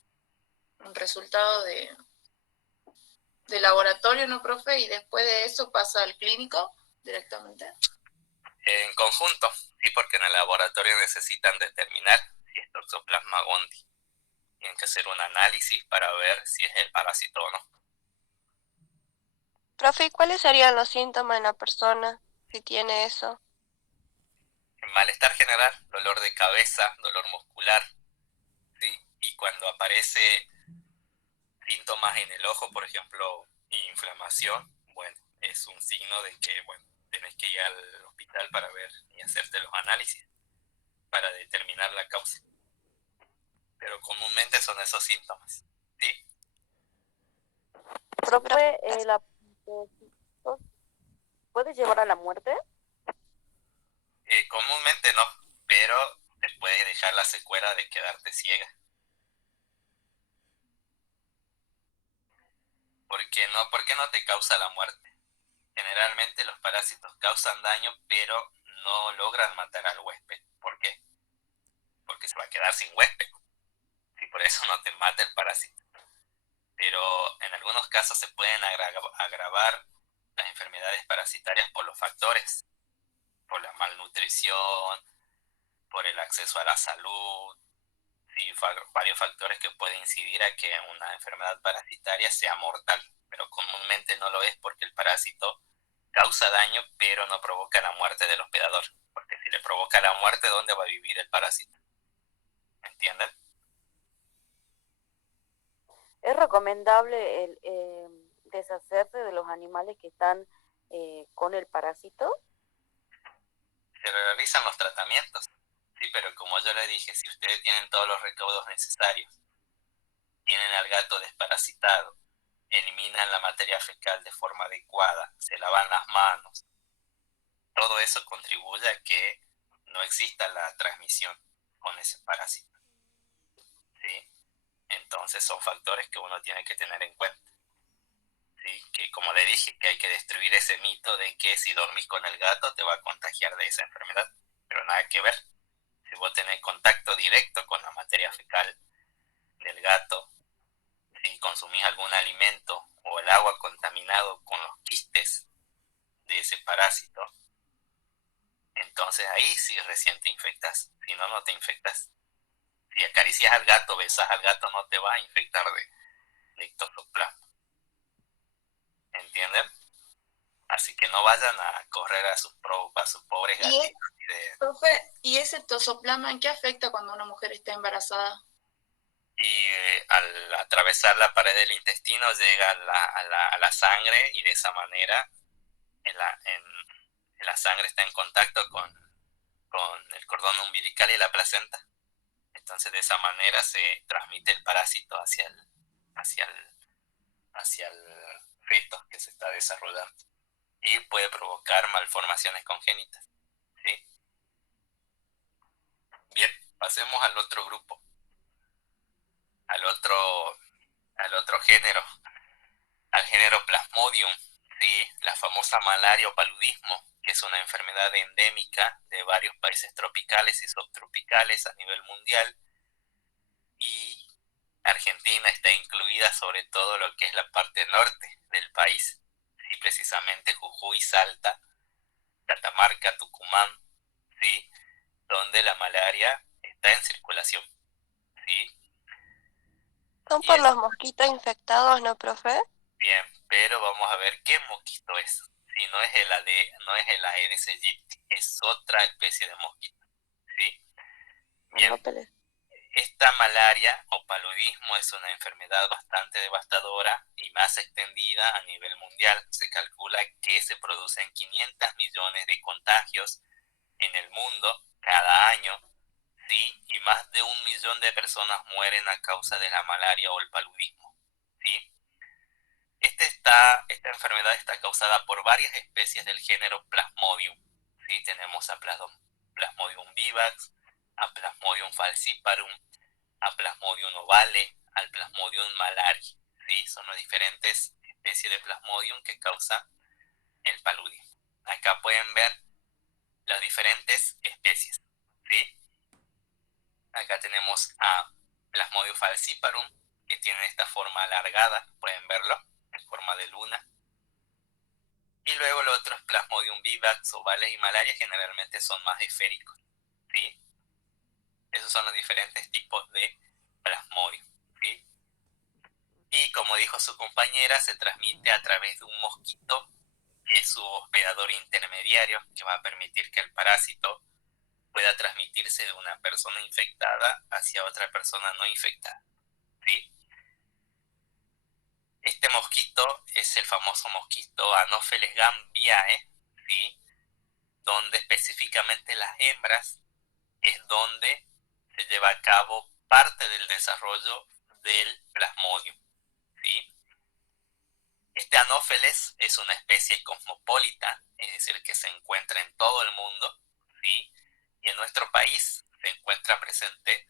resultado de laboratorio, ¿no, profe? Y después de eso pasa al clínico directamente. En conjunto, sí, porque en el laboratorio necesitan determinar si es Toxoplasma gondii. Tienen que hacer un análisis para ver si es el parásito o no. Profe, ¿y cuáles serían los síntomas en la persona si tiene eso? Malestar general, dolor de cabeza, dolor muscular, ¿sí? Y cuando aparece síntomas en el ojo, por ejemplo, inflamación, bueno, es un signo de que, bueno, tenés que ir al hospital para ver y hacerte los análisis para determinar la causa. Pero comúnmente son esos síntomas, ¿sí? Profe, ¿puede llevar a la muerte? Comúnmente no, pero te puede dejar la secuela de quedarte ciega. ¿Por qué no te causa la muerte? Generalmente los parásitos causan daño, pero no logran matar al huésped. ¿Por qué? Porque se va a quedar sin huésped. Y por eso no te mata el parásito. Pero en algunos casos se pueden agravar las enfermedades parasitarias por los factores, por la malnutrición, por el acceso a la salud, ¿sí? Varios factores que pueden incidir a que una enfermedad parasitaria sea mortal, pero comúnmente no lo es porque el parásito causa daño, pero no provoca la muerte del hospedador, porque si le provoca la muerte, ¿dónde va a vivir el parásito? ¿Entienden? ¿Es recomendable deshacerse de los animales que están con el parásito? Se realizan los tratamientos, sí, pero como yo le dije, si ustedes tienen todos los recaudos necesarios, tienen al gato desparasitado, eliminan la materia fecal de forma adecuada, se lavan las manos, todo eso contribuye a que no exista la transmisión con ese parásito, ¿sí? Entonces son factores que uno tiene que tener en cuenta, ¿sí? Que como le dije, que hay que destruir ese mito de que si dormís con el gato te va a contagiar de esa enfermedad, pero nada que ver. Si vos tenés contacto directo con la materia fecal del gato, si consumís algún alimento o el agua contaminado con los quistes de ese parásito, entonces ahí sí recién te infectas, si no, no te infectas. Si acaricias al gato, besas al gato, no te va a infectar de Toxoplasma. ¿Entienden? Así que no vayan a correr a sus pobres Y, gatitos. profe, ¿y ese toxoplasma en qué afecta cuando una mujer está embarazada? Y al atravesar la pared del intestino llega a la sangre y de esa manera la sangre está en contacto con el cordón umbilical y la placenta. Entonces de esa manera se transmite el parásito hacia el feto que se está desarrollando y puede provocar malformaciones congénitas. ¿Sí? Bien, pasemos al otro grupo, al otro género, al género Plasmodium, ¿sí? La famosa malaria o paludismo, que es una enfermedad endémica de varios países tropicales y subtropicales a nivel mundial, y Argentina está incluida sobre todo lo que es la parte norte del país, ¿sí? Precisamente Jujuy, Salta, Catamarca, Tucumán, ¿sí? Donde la malaria está en circulación, ¿sí? Son Y por es los mosquitos infectados, ¿no, profe? bien, pero vamos a ver qué mosquito es. Si no es no es el Aedes aegypti, es otra especie de mosquito, ¿sí? Bien, esta malaria o paludismo es una enfermedad bastante devastadora y más extendida a nivel mundial. Se calcula que se producen 500 millones de contagios en el mundo cada año, ¿sí? Y más de 1 millón de personas mueren a causa de la malaria o el paludismo, ¿sí? Esta enfermedad está causada por varias especies del género Plasmodium, ¿sí? Tenemos a Plasmodium vivax, a Plasmodium falciparum, a Plasmodium ovale, al Plasmodium malari, ¿sí? Son las diferentes especies de Plasmodium que causan el paludismo. Acá pueden ver las diferentes especies, ¿sí? Acá tenemos a Plasmodium falciparum, que tiene esta forma alargada, pueden verlo, en forma de luna. Y luego los otros Plasmodium vivax, ovales y malaria generalmente son más esféricos, ¿sí? Esos son los diferentes tipos de Plasmodium, ¿sí? Y como dijo su compañera, se transmite a través de un mosquito, que es su hospedador intermediario, que va a permitir que el parásito pueda transmitirse de una persona infectada hacia otra persona no infectada, ¿sí? Este mosquito es el famoso mosquito Anopheles gambiae, ¿sí? Donde específicamente las hembras es donde se lleva a cabo parte del desarrollo del plasmodium, ¿sí? Este Anopheles es una especie cosmopolita, es decir, que se encuentra en todo el mundo, ¿sí? Y en nuestro país se encuentra presente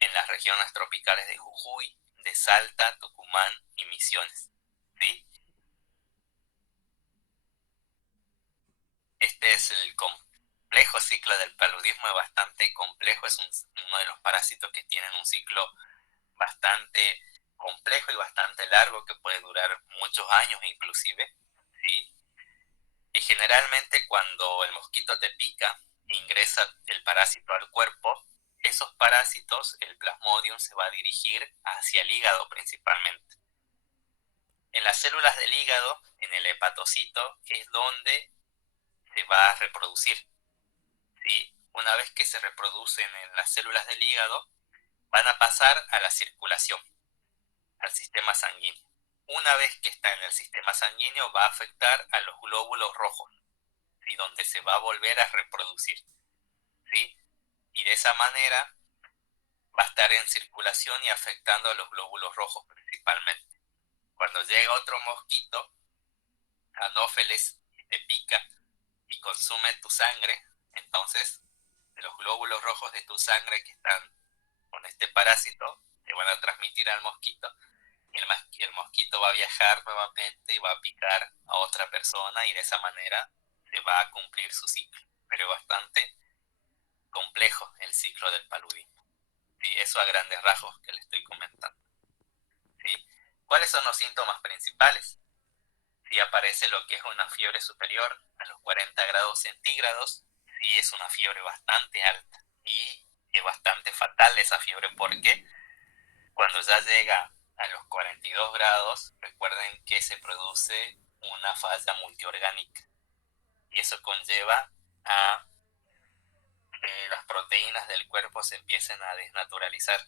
en las regiones tropicales de Jujuy, de Salta, Tucumán y Misiones, ¿sí? Este es el complejo ciclo del paludismo, es bastante complejo, es uno de los parásitos que tienen un ciclo bastante complejo y bastante largo que puede durar muchos años inclusive, ¿sí? Y generalmente cuando el mosquito te pica, ingresa el parásito al cuerpo, esos parásitos, el plasmodium, se va a dirigir hacia el hígado principalmente. En las células del hígado, en el hepatocito, es donde se va a reproducir, ¿sí? Una vez que se reproducen en las células del hígado, van a pasar a la circulación, al sistema sanguíneo. Una vez que está en el sistema sanguíneo, va a afectar a los glóbulos rojos, ¿sí? Donde se va a volver a reproducir, ¿sí? Y de esa manera va a estar en circulación y afectando a los glóbulos rojos principalmente. Cuando llega otro mosquito, Anófeles, y te pica y consume tu sangre, entonces los glóbulos rojos de tu sangre que están con este parásito te van a transmitir al mosquito y el mosquito va a viajar nuevamente y va a picar a otra persona y de esa manera se va a cumplir su ciclo. Pero es bastante complejo el ciclo del paludismo, ¿sí? Eso a grandes rasgos que le estoy comentando, ¿sí? ¿Cuáles son los síntomas principales? Si aparece lo que es una fiebre superior a los 40 grados centígrados, sí es una fiebre bastante alta y es bastante fatal esa fiebre porque cuando ya llega a los 42 grados, recuerden que se produce una falla multiorgánica. Y eso conlleva a que las proteínas del cuerpo se empiecen a desnaturalizar,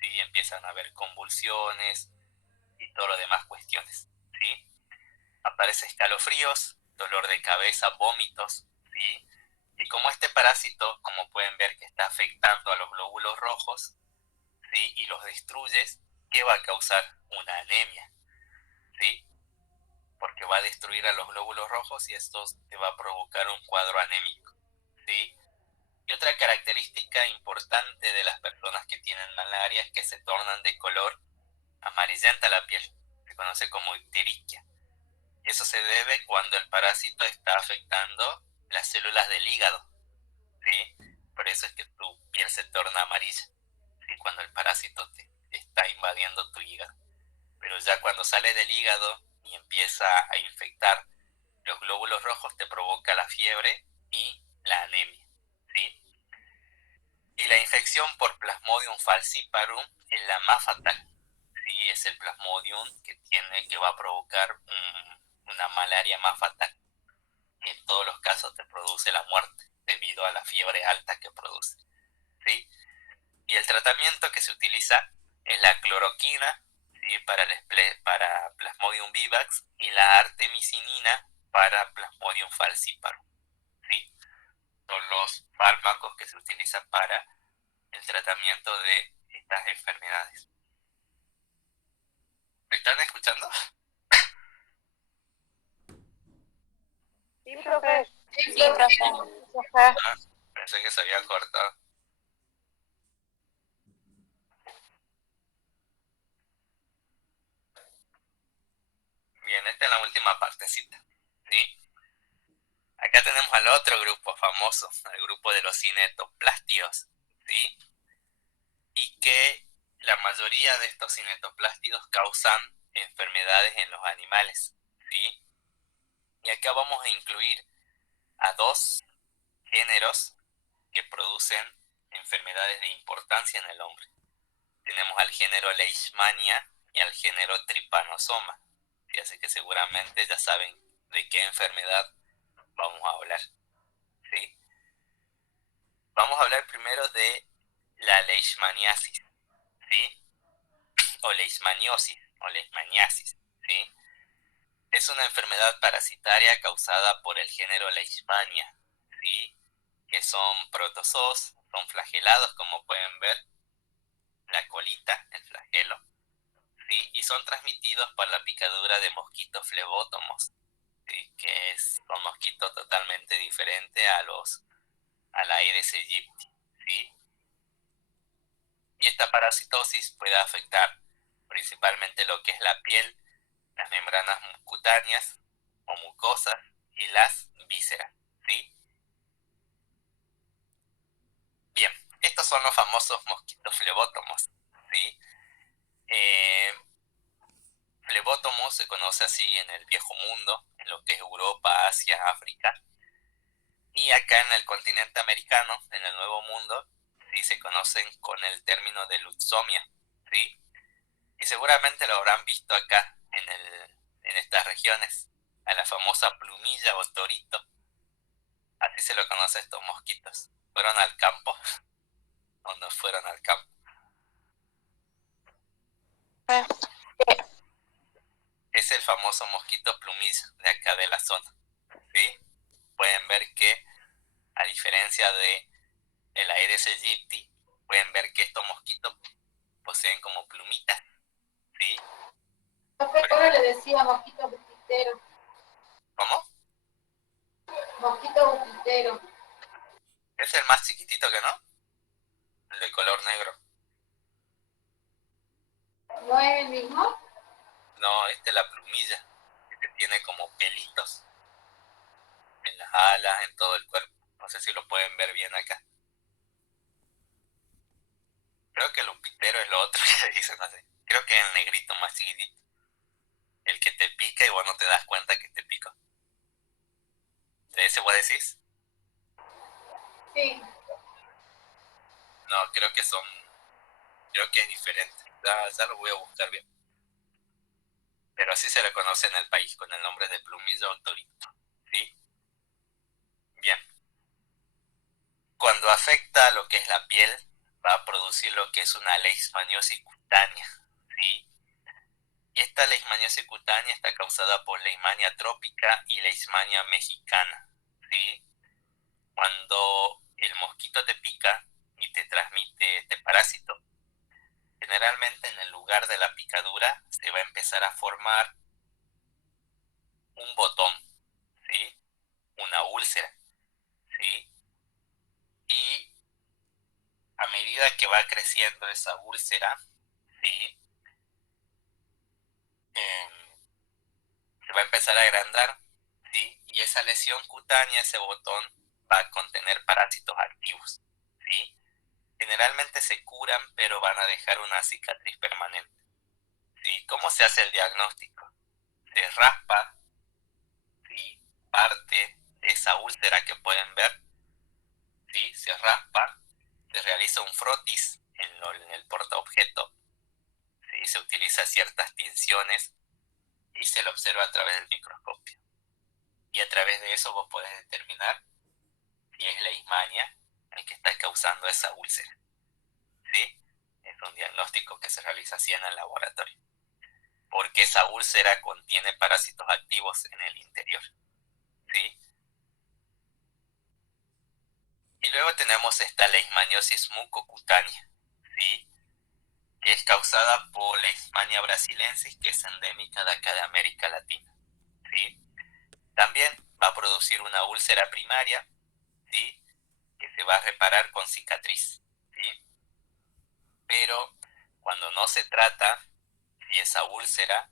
¿sí? Empiezan a haber convulsiones y todo lo demás cuestiones, ¿sí? Aparece escalofríos, dolor de cabeza, vómitos, ¿sí? Y como este parásito, como pueden ver que está afectando a los glóbulos rojos, ¿sí? Y los destruyes, ¿qué va a causar? Una anemia, ¿sí? Porque va a destruir a los glóbulos rojos y esto te va a provocar un cuadro anémico, ¿sí? Y otra característica importante de las personas que tienen malaria es que se tornan de color amarillenta la piel, se conoce como ictericia. Y eso se debe cuando el parásito está afectando las células del hígado, ¿sí? Por eso es que tu piel se torna amarilla, ¿sí? Cuando el parásito te está invadiendo tu hígado. Pero ya cuando sale del hígado y empieza a infectar los glóbulos rojos, te provoca la fiebre y la anemia, ¿sí? Y la infección por Plasmodium falciparum es la más fatal, ¿sí? Es el Plasmodium que va a provocar una malaria más fatal. Y en todos los casos te produce la muerte debido a la fiebre alta que produce, ¿sí? Y el tratamiento que se utiliza es la cloroquina, ¿sí? para Plasmodium vivax y la artemisinina para Plasmodium falciparum, ¿sí? Son los fármacos que se utilizan para el tratamiento de estas enfermedades. ¿Me están escuchando? Sí, profe. Sí, profe. Pensé que se había cortado. Bien, esta es la última partecita, ¿sí? Acá tenemos al otro grupo famoso, al grupo de los cinetoplástidos, ¿sí? Y que la mayoría de estos cinetoplástidos causan enfermedades en los animales, ¿sí? Y acá vamos a incluir a dos géneros que producen enfermedades de importancia en el hombre. Tenemos al género Leishmania y al género Trypanosoma. ¿Sí? Así que seguramente ya saben de qué enfermedad vamos a hablar, ¿sí? Vamos a hablar primero de la leishmaniasis, ¿sí? O leishmaniosis, o leishmaniasis, ¿sí? Es una enfermedad parasitaria causada por el género Leishmania, ¿sí? Que son protozoos, son flagelados, como pueden ver, la colita, el flagelo, ¿sí? Y son transmitidos por la picadura de mosquitos flebótomos, ¿sí? Que son mosquitos totalmente diferentes a la Aedes aegypti, ¿sí? Y esta parasitosis puede afectar principalmente lo que es la piel, las membranas cutáneas o mucosas y las vísceras, ¿sí? Bien, estos son los famosos mosquitos flebótomos, ¿sí? Flebótomo se conoce así en el viejo mundo, en lo que es Europa, Asia, África, y acá en el continente americano, en el Nuevo Mundo, ¿sí? Se conocen con el término de Lutzomia, ¿sí? Y seguramente lo habrán visto acá en estas regiones, a la famosa plumilla o torito, así se lo conoce a estos mosquitos. ¿Fueron al campo o no fueron al campo? Es el famoso mosquito plumilla de acá de la zona, ¿sí? Pueden ver que, a diferencia de el Aedes aegypti, pueden ver que estos mosquitos poseen como plumitas, ¿sí? Ahora le decía mosquito busquitero. ¿Cómo? Mosquito busquitero. Es el más chiquitito que no, el de color negro. ¿No es el mismo? No, este es la plumilla, que tiene como pelitos en las alas, en todo el cuerpo. No sé si lo pueden ver bien acá. Creo que el lupitero es lo otro que dicen así. Creo que es el negrito más chiquitito. El que te pica y vos no te das cuenta que te picó. ¿De ese vos decís? Sí. No, creo que es diferente. Ya lo voy a buscar bien. pero así se le conoce en el país con el nombre de plumillo autoricto, ¿sí? Bien, cuando afecta lo que es la piel, va a producir lo que es una leishmaniosis cutánea, ¿sí? Y esta leishmaniosis cutánea está causada por Leishmania trópica y Leishmania mexicana, ¿sí? Cuando el mosquito te pica y te transmite este parásito, generalmente en el lugar de la picadura se va a empezar a formar un botón, ¿sí? Una úlcera, ¿sí? Y a medida que va creciendo esa úlcera, ¿sí? Se va a empezar a agrandar, ¿sí? Y esa lesión cutánea, ese botón, va a contener parásitos activos, ¿sí? Generalmente se curan, pero van a dejar una cicatriz permanente, ¿sí? ¿Cómo se hace el diagnóstico? Se raspa, ¿sí? Parte de esa úlcera que pueden ver, ¿sí? Se raspa, se realiza un frotis en el portaobjeto, ¿sí? Se utiliza ciertas tinciones y se lo observa a través del microscopio. Y a través de eso vos podés determinar si es leishmania el que está causando esa úlcera, ¿sí? Es un diagnóstico que se realiza así en el laboratorio, porque esa úlcera contiene parásitos activos en el interior, ¿sí? Y luego tenemos esta leishmaniosis mucocutánea, ¿sí? Que es causada por Leishmania brasilensis, que es endémica de acá de América Latina, ¿sí? También va a producir una úlcera primaria, ¿sí? Que se va a reparar con cicatriz, ¿sí? Pero cuando no se trata, si esa úlcera,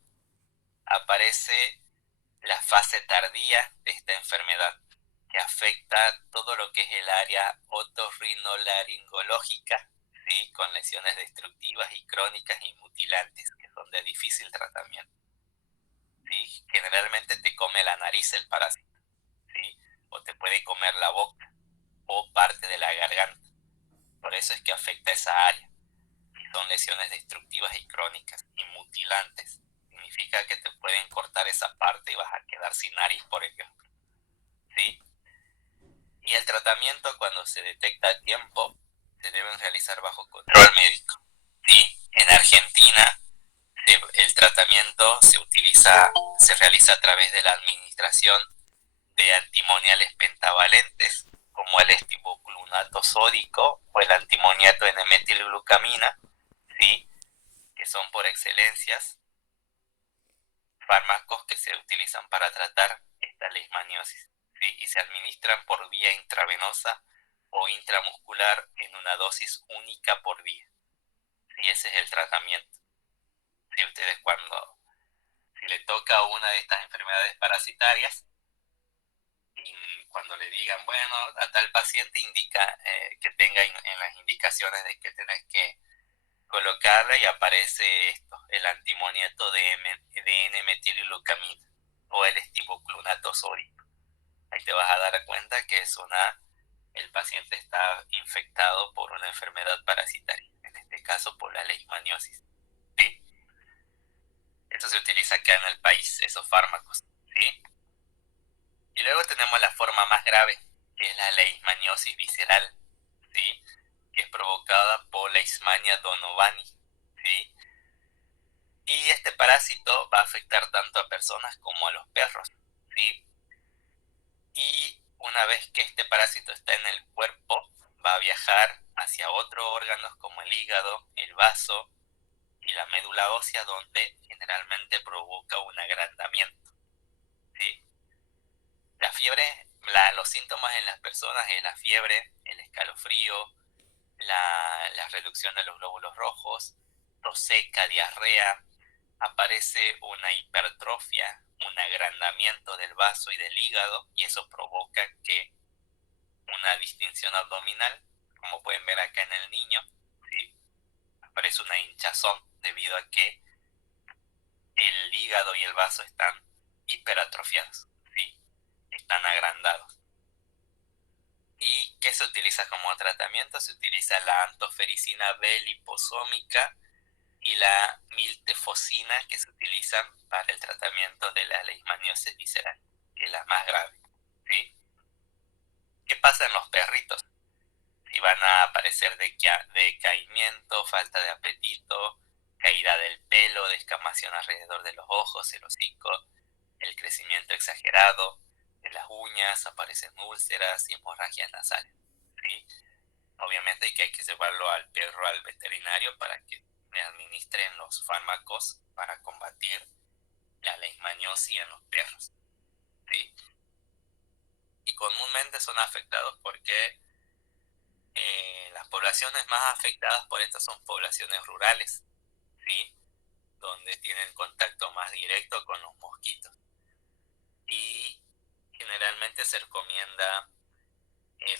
aparece la fase tardía de esta enfermedad, que afecta todo lo que es el área otorrinolaringológica, ¿sí? Con lesiones destructivas y crónicas y mutilantes, que son de difícil tratamiento, ¿sí? Generalmente te come la nariz el parásito, ¿sí? O te puede comer la boca o parte de la garganta. Por eso es que afecta esa área. Y son lesiones destructivas y crónicas y mutilantes. Significa que te pueden cortar esa parte y vas a quedar sin nariz, por ejemplo, ¿sí? Y el tratamiento, cuando se detecta a tiempo, se deben realizar bajo control médico, ¿sí? En Argentina, el tratamiento se realiza a través de la administración de antimoniales pentavalentes, como el estiboclunato sódico o el antimoniato N-metilglucamina, ¿sí? Que son por excelencias fármacos que se utilizan para tratar esta leishmaniosis, ¿sí? Y se administran por vía intravenosa o intramuscular en una dosis única por día, ¿sí? Ese es el tratamiento. Si ustedes si le toca una de estas enfermedades parasitarias, y cuando le digan, bueno, a tal paciente indica que tenga en las indicaciones de que tenés que colocarle, y aparece esto, el antimoniato de N-metilglucamina o el estiboclunato sódico. Ahí te vas a dar cuenta que el paciente está infectado por una enfermedad parasitaria, en este caso por la leishmaniosis, ¿sí? Esto se utiliza acá en el país, esos fármacos, ¿sí? Y luego tenemos la forma más grave, que es la leishmaniosis visceral, ¿sí? Que es provocada por Leishmania donovani, ¿sí? Y este parásito va a afectar tanto a personas como a los perros, ¿sí? Y una vez que este parásito está en el cuerpo, va a viajar hacia otros órganos como el hígado, el vaso y la médula ósea, donde generalmente provoca un agrandamiento, ¿sí? La fiebre, los síntomas en las personas es la fiebre, el escalofrío, la reducción de los glóbulos rojos, tos seca, diarrea, aparece una hipertrofia, un agrandamiento del vaso y del hígado, y eso provoca que una distinción abdominal, como pueden ver acá en el niño, ¿sí? Aparece una hinchazón debido a que el hígado y el vaso están hiperatrofiados, ¿sí? Están agrandados. ¿Y qué se utiliza como tratamiento? Se utiliza la antofericina B liposómica y la miltefosina, que se utilizan para el tratamiento de la leishmaniosis visceral, que es la más grave, ¿sí? ¿Qué pasa en los perritos? Si van a aparecer decaimiento, falta de apetito, caída del pelo, descamación alrededor de los ojos, el hocico, el crecimiento exagerado de las uñas, aparecen úlceras y hemorragias nasales, ¿sí? Obviamente hay que llevarlo al perro al veterinario para que le administren los fármacos para combatir la leishmaniosis en los perros, ¿sí? Y comúnmente son afectados porque las poblaciones más afectadas por esto son poblaciones rurales, ¿sí? Donde tienen contacto más directo con los mosquitos. Y generalmente se recomienda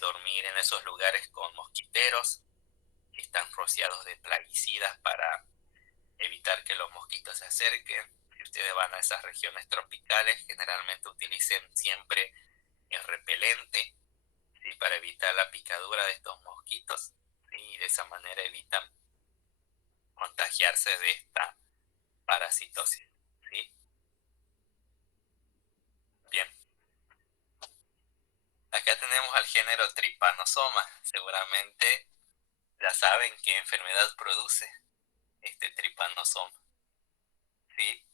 dormir en esos lugares con mosquiteros que están rociados de plaguicidas para evitar que los mosquitos se acerquen. Si ustedes van a esas regiones tropicales, generalmente utilicen siempre el repelente, ¿sí? Para evitar la picadura de estos mosquitos, ¿sí? Y de esa manera evitan contagiarse de esta parasitosis, ¿sí? Bien. Acá tenemos al género Trypanosoma. Seguramente ya saben qué enfermedad produce este Trypanosoma, ¿sí?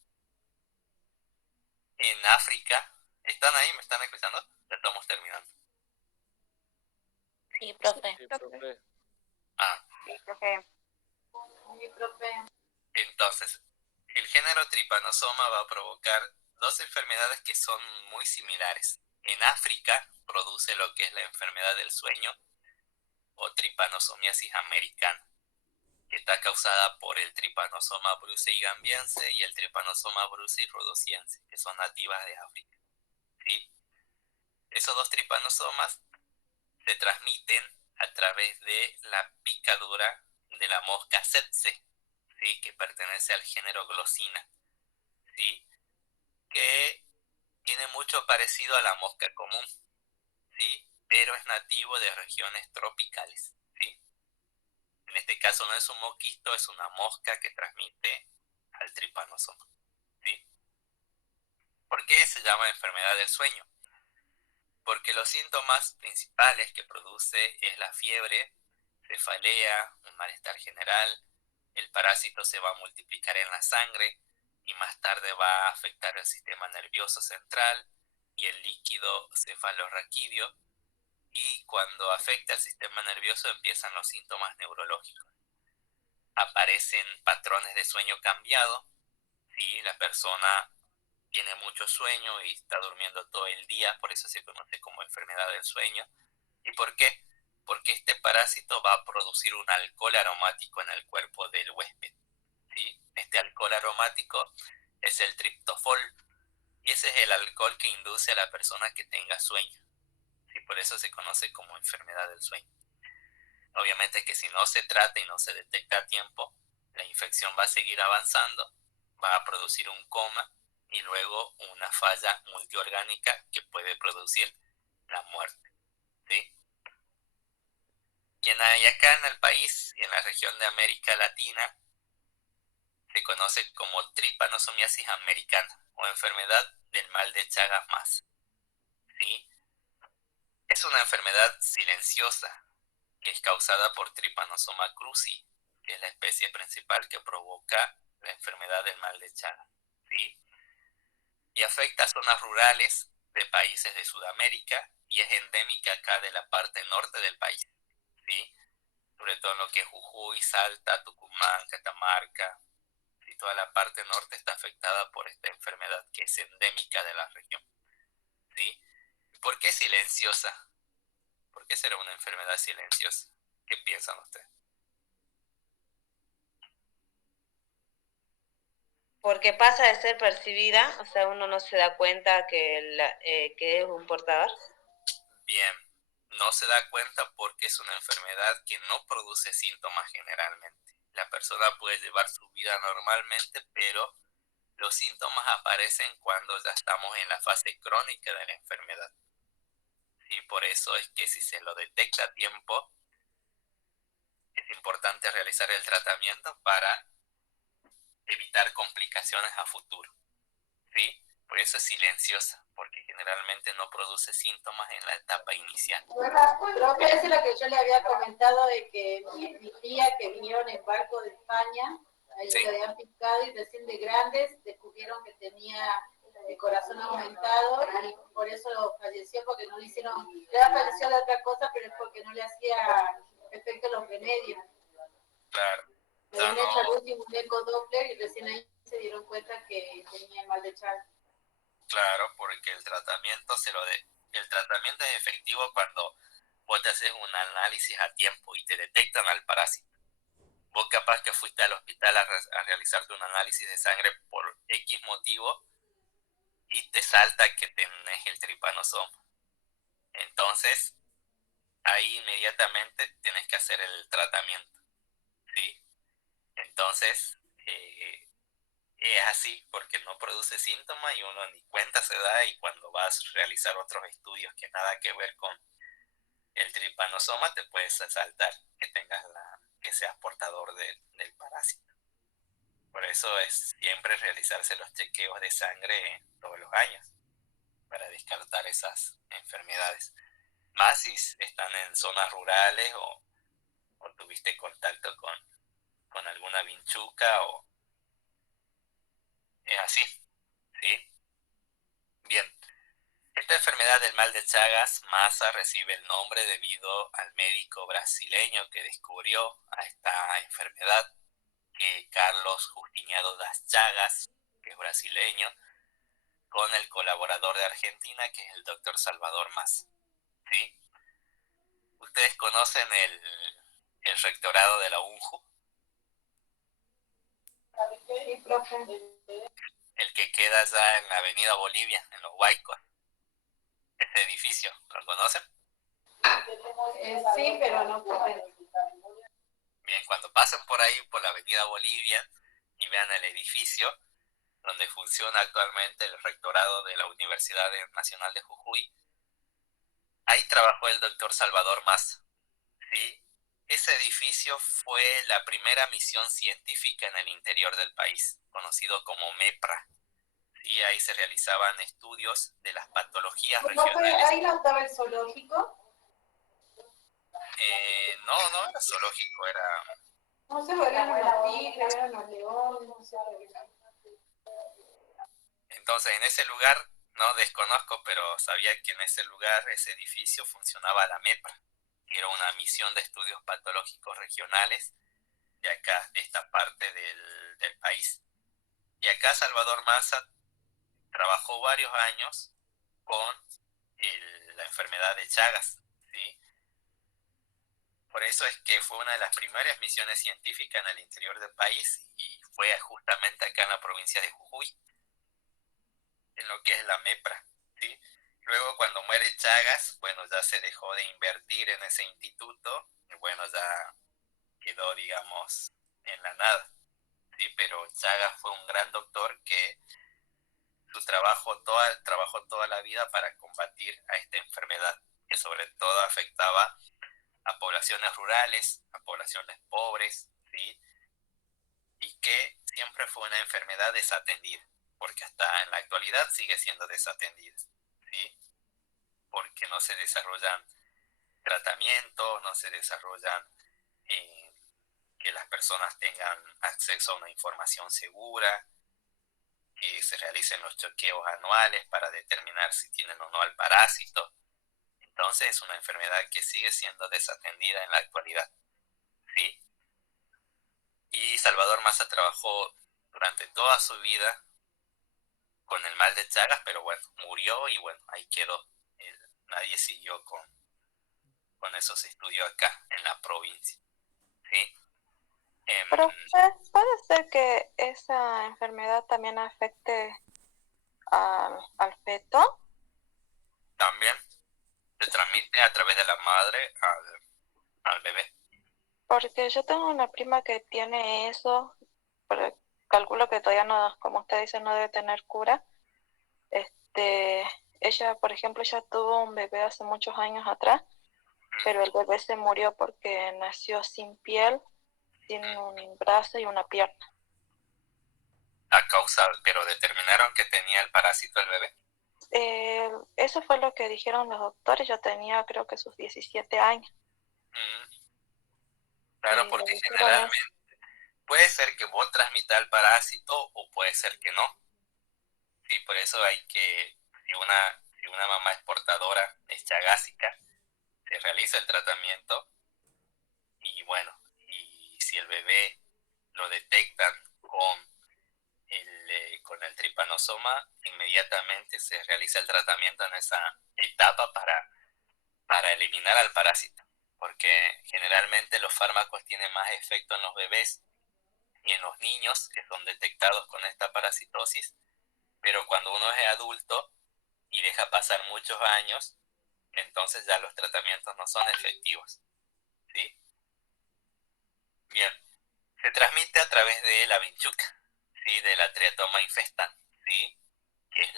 En África, ¿están ahí? ¿Me están escuchando? Ya estamos terminando. Sí, profe. Sí, profe. Ah, Sí, profe. Sí, profe. entonces, el género Trypanosoma va a provocar dos enfermedades que son muy similares. En África produce lo que es la enfermedad del sueño o tripanosomiasis americana, que está causada por el Trypanosoma brucei gambiense y el Trypanosoma brucei rhodosiense, que son nativas de África, ¿sí? Esos dos tripanosomas se transmiten a través de la picadura de la mosca tsetse, ¿sí? Que pertenece al género Glossina, ¿sí? Que tiene mucho parecido a la mosca común, ¿sí? Pero es nativo de regiones tropicales, ¿sí? En este caso no es un mosquito, es una mosca que transmite al Trypanosoma, ¿sí? ¿Por qué se llama enfermedad del sueño? Porque los síntomas principales que produce es la fiebre, cefalea, un malestar general, el parásito se va a multiplicar en la sangre y más tarde va a afectar el sistema nervioso central y el líquido cefalorraquídeo, y cuando afecta el sistema nervioso empiezan los síntomas neurológicos. Aparecen patrones de sueño cambiado, ¿sí? La persona tiene mucho sueño y está durmiendo todo el día, por eso se conoce como enfermedad del sueño. ¿Y por qué? Porque este parásito va a producir un alcohol aromático en el cuerpo del huésped, ¿sí? Este alcohol aromático es el triptofol, y ese es el alcohol que induce a la persona que tenga sueño, ¿sí? Por eso se conoce como enfermedad del sueño. Obviamente que si no se trata y no se detecta a tiempo, la infección va a seguir avanzando, va a producir un coma y luego una falla multiorgánica que puede producir la muerte, ¿sí? Y acá en el país y en la región de América Latina se conoce como tripanosomiasis americana o enfermedad del mal de Chagas más, ¿sí? Es una enfermedad silenciosa que es causada por Trypanosoma cruzi, que es la especie principal que provoca la enfermedad del mal de Chagas, ¿sí? Y afecta a zonas rurales de países de Sudamérica y es endémica acá de la parte norte del país, ¿sí? Sobre todo en lo que es Jujuy, Salta, Tucumán, Catamarca, y toda la parte norte está afectada por esta enfermedad que es endémica de la región, ¿sí? ¿Por qué silenciosa? ¿Por qué será una enfermedad silenciosa? ¿Qué piensan ustedes? Porque pasa de ser percibida, o sea, uno no se da cuenta que es un portador. Bien, no se da cuenta porque es una enfermedad que no produce síntomas generalmente. La persona puede llevar su vida normalmente, pero los síntomas aparecen cuando ya estamos en la fase crónica de la enfermedad. ¿Sí? Por eso es que si se lo detecta a tiempo, es importante realizar el tratamiento para evitar complicaciones a futuro, ¿sí? Por eso es silenciosa, porque generalmente no produce síntomas en la etapa inicial. Profe, eso es lo que yo le había comentado de que mi tía que vinieron en barco de España, ahí Sí. le habían picado y recién de grandes descubrieron que tenía el corazón aumentado y por eso falleció, porque no le hicieron, ya falleció de otra cosa, pero es porque no le hacía efecto los remedios. Claro. Le habían hecho al último un eco Doppler y recién ahí se dieron cuenta que tenía el mal de Chagas. Claro, porque el tratamiento el tratamiento es efectivo cuando vos te haces un análisis a tiempo y te detectan al parásito. Vos capaz que fuiste al hospital a realizarte un análisis de sangre por X motivo y te salta que tenés el tripanosoma. Entonces, ahí inmediatamente tienes que hacer el tratamiento, ¿sí? Entonces, es así porque no produce síntomas y uno ni cuenta se da, y cuando vas a realizar otros estudios que nada que ver con el tripanosoma te puedes saltar que seas portador del parásito. Por eso es siempre realizarse los chequeos de sangre todos los años para descartar esas enfermedades. Más si están en zonas rurales o tuviste contacto con alguna vinchuca o es así, ¿sí? Bien, esta enfermedad del mal de Chagas, Massa, recibe el nombre debido al médico brasileño que descubrió a esta enfermedad, que Carlos Justiniano das Chagas, que es brasileño, con el colaborador de Argentina, que es el doctor Salvador Massa, ¿sí? ¿Ustedes conocen el rectorado de la UNJU? Sí, profe. El que queda allá en la avenida Bolivia, en Los Huaicos. Ese edificio, ¿lo conocen? Sí, pero no puedo. Bien, cuando pasen por ahí, por la avenida Bolivia, y vean el edificio donde funciona actualmente el rectorado de la Universidad Nacional de Jujuy, ahí trabajó el doctor Salvador Massa, ¿sí? Ese edificio fue la primera misión científica en el interior del país, conocido como MEPRA. Y ahí se realizaban estudios de las patologías regionales. ¿Ahí no estaba el zoológico? No era zoológico, era... No sé, eran los tigres, eran los leones, no sé. Entonces, en ese lugar, no desconozco, pero sabía que en ese lugar, ese edificio, funcionaba la MEPRA, que era una misión de estudios patológicos regionales de acá, de esta parte del país. Y acá Salvador Massa trabajó varios años con la enfermedad de Chagas, ¿sí? Por eso es que fue una de las primeras misiones científicas en el interior del país y fue justamente acá en la provincia de Jujuy, en lo que es la MEPRA, ¿sí? Luego cuando muere Chagas, bueno, ya se dejó de invertir en ese instituto y bueno, ya quedó, digamos, en la nada, ¿sí? Pero Chagas fue un gran doctor que trabajó toda la vida para combatir a esta enfermedad, que sobre todo afectaba a poblaciones rurales, a poblaciones pobres, ¿sí? Y que siempre fue una enfermedad desatendida, porque hasta en la actualidad sigue siendo desatendida, ¿sí? Porque no se desarrollan tratamientos, no se desarrollan que las personas tengan acceso a una información segura, que se realicen los chequeos anuales para determinar si tienen o no el parásito. Entonces es una enfermedad que sigue siendo desatendida en la actualidad, ¿sí? Y Salvador Massa trabajó durante toda su vida con el mal de Chagas, pero bueno, murió y bueno, ahí quedó. Nadie siguió con esos estudios acá en la provincia, ¿sí? Pero puede ser que esa enfermedad también afecte al feto. También se transmite a través de la madre al bebé. Porque yo tengo una prima que tiene eso, pero calculo que todavía no, como usted dice, no debe tener cura. Ella, por ejemplo, ya tuvo un bebé hace muchos años atrás, pero el bebé se murió porque nació sin piel, sin un brazo y una pierna. a causa, pero determinaron que tenía el parásito el bebé. Eso fue lo que dijeron los doctores. Yo tenía creo que sus 17 años. Claro, Y le porque dijeron eso. generalmente puede ser que vos transmitas el parásito o puede ser que no. Sí, por eso hay que, si una mamá es portadora, es chagásica, se realiza el tratamiento y bueno, y si el bebé lo detectan con el tripanosoma, inmediatamente se realiza el tratamiento en esa etapa para eliminar al parásito, porque generalmente los fármacos tienen más efecto en los bebés y en los niños que son detectados con esta parasitosis, pero cuando uno es adulto y deja pasar muchos años, entonces ya los tratamientos no son efectivos, ¿sí? Bien, se transmite a través de la vinchuca, ¿sí? De la Triatoma infestan, ¿sí? Que es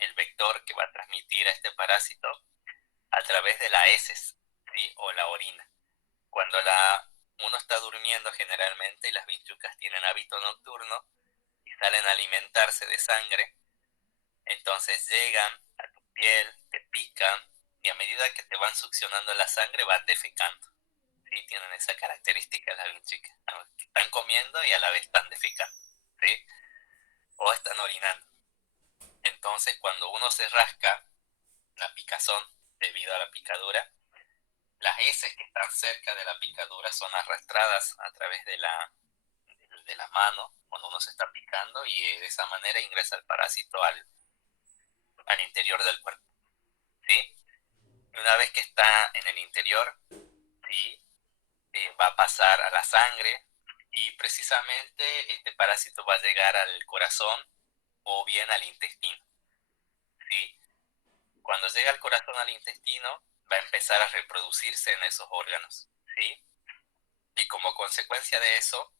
el vector que va a transmitir a este parásito a través de las heces, ¿sí? O la orina. Cuando uno está durmiendo generalmente y las vinchucas tienen hábito nocturno y salen a alimentarse de sangre, entonces llegan a tu piel, te pican y a medida que te van succionando la sangre van defecando. ¿Sí? Tienen esa característica las vinchucas. Están comiendo y a la vez están defecando, ¿sí? O están orinando. Entonces cuando uno se rasca la picazón debido a la picadura, las heces que están cerca de la picadura son arrastradas a través de la mano cuando uno se está picando y de esa manera ingresa el parásito al interior del cuerpo, ¿sí? Y una vez que está en el interior, ¿sí? Va a pasar a la sangre y precisamente este parásito va a llegar al corazón o bien al intestino, ¿sí? Cuando llega al corazón, al intestino, va a empezar a reproducirse en esos órganos, ¿sí? Y como consecuencia de eso,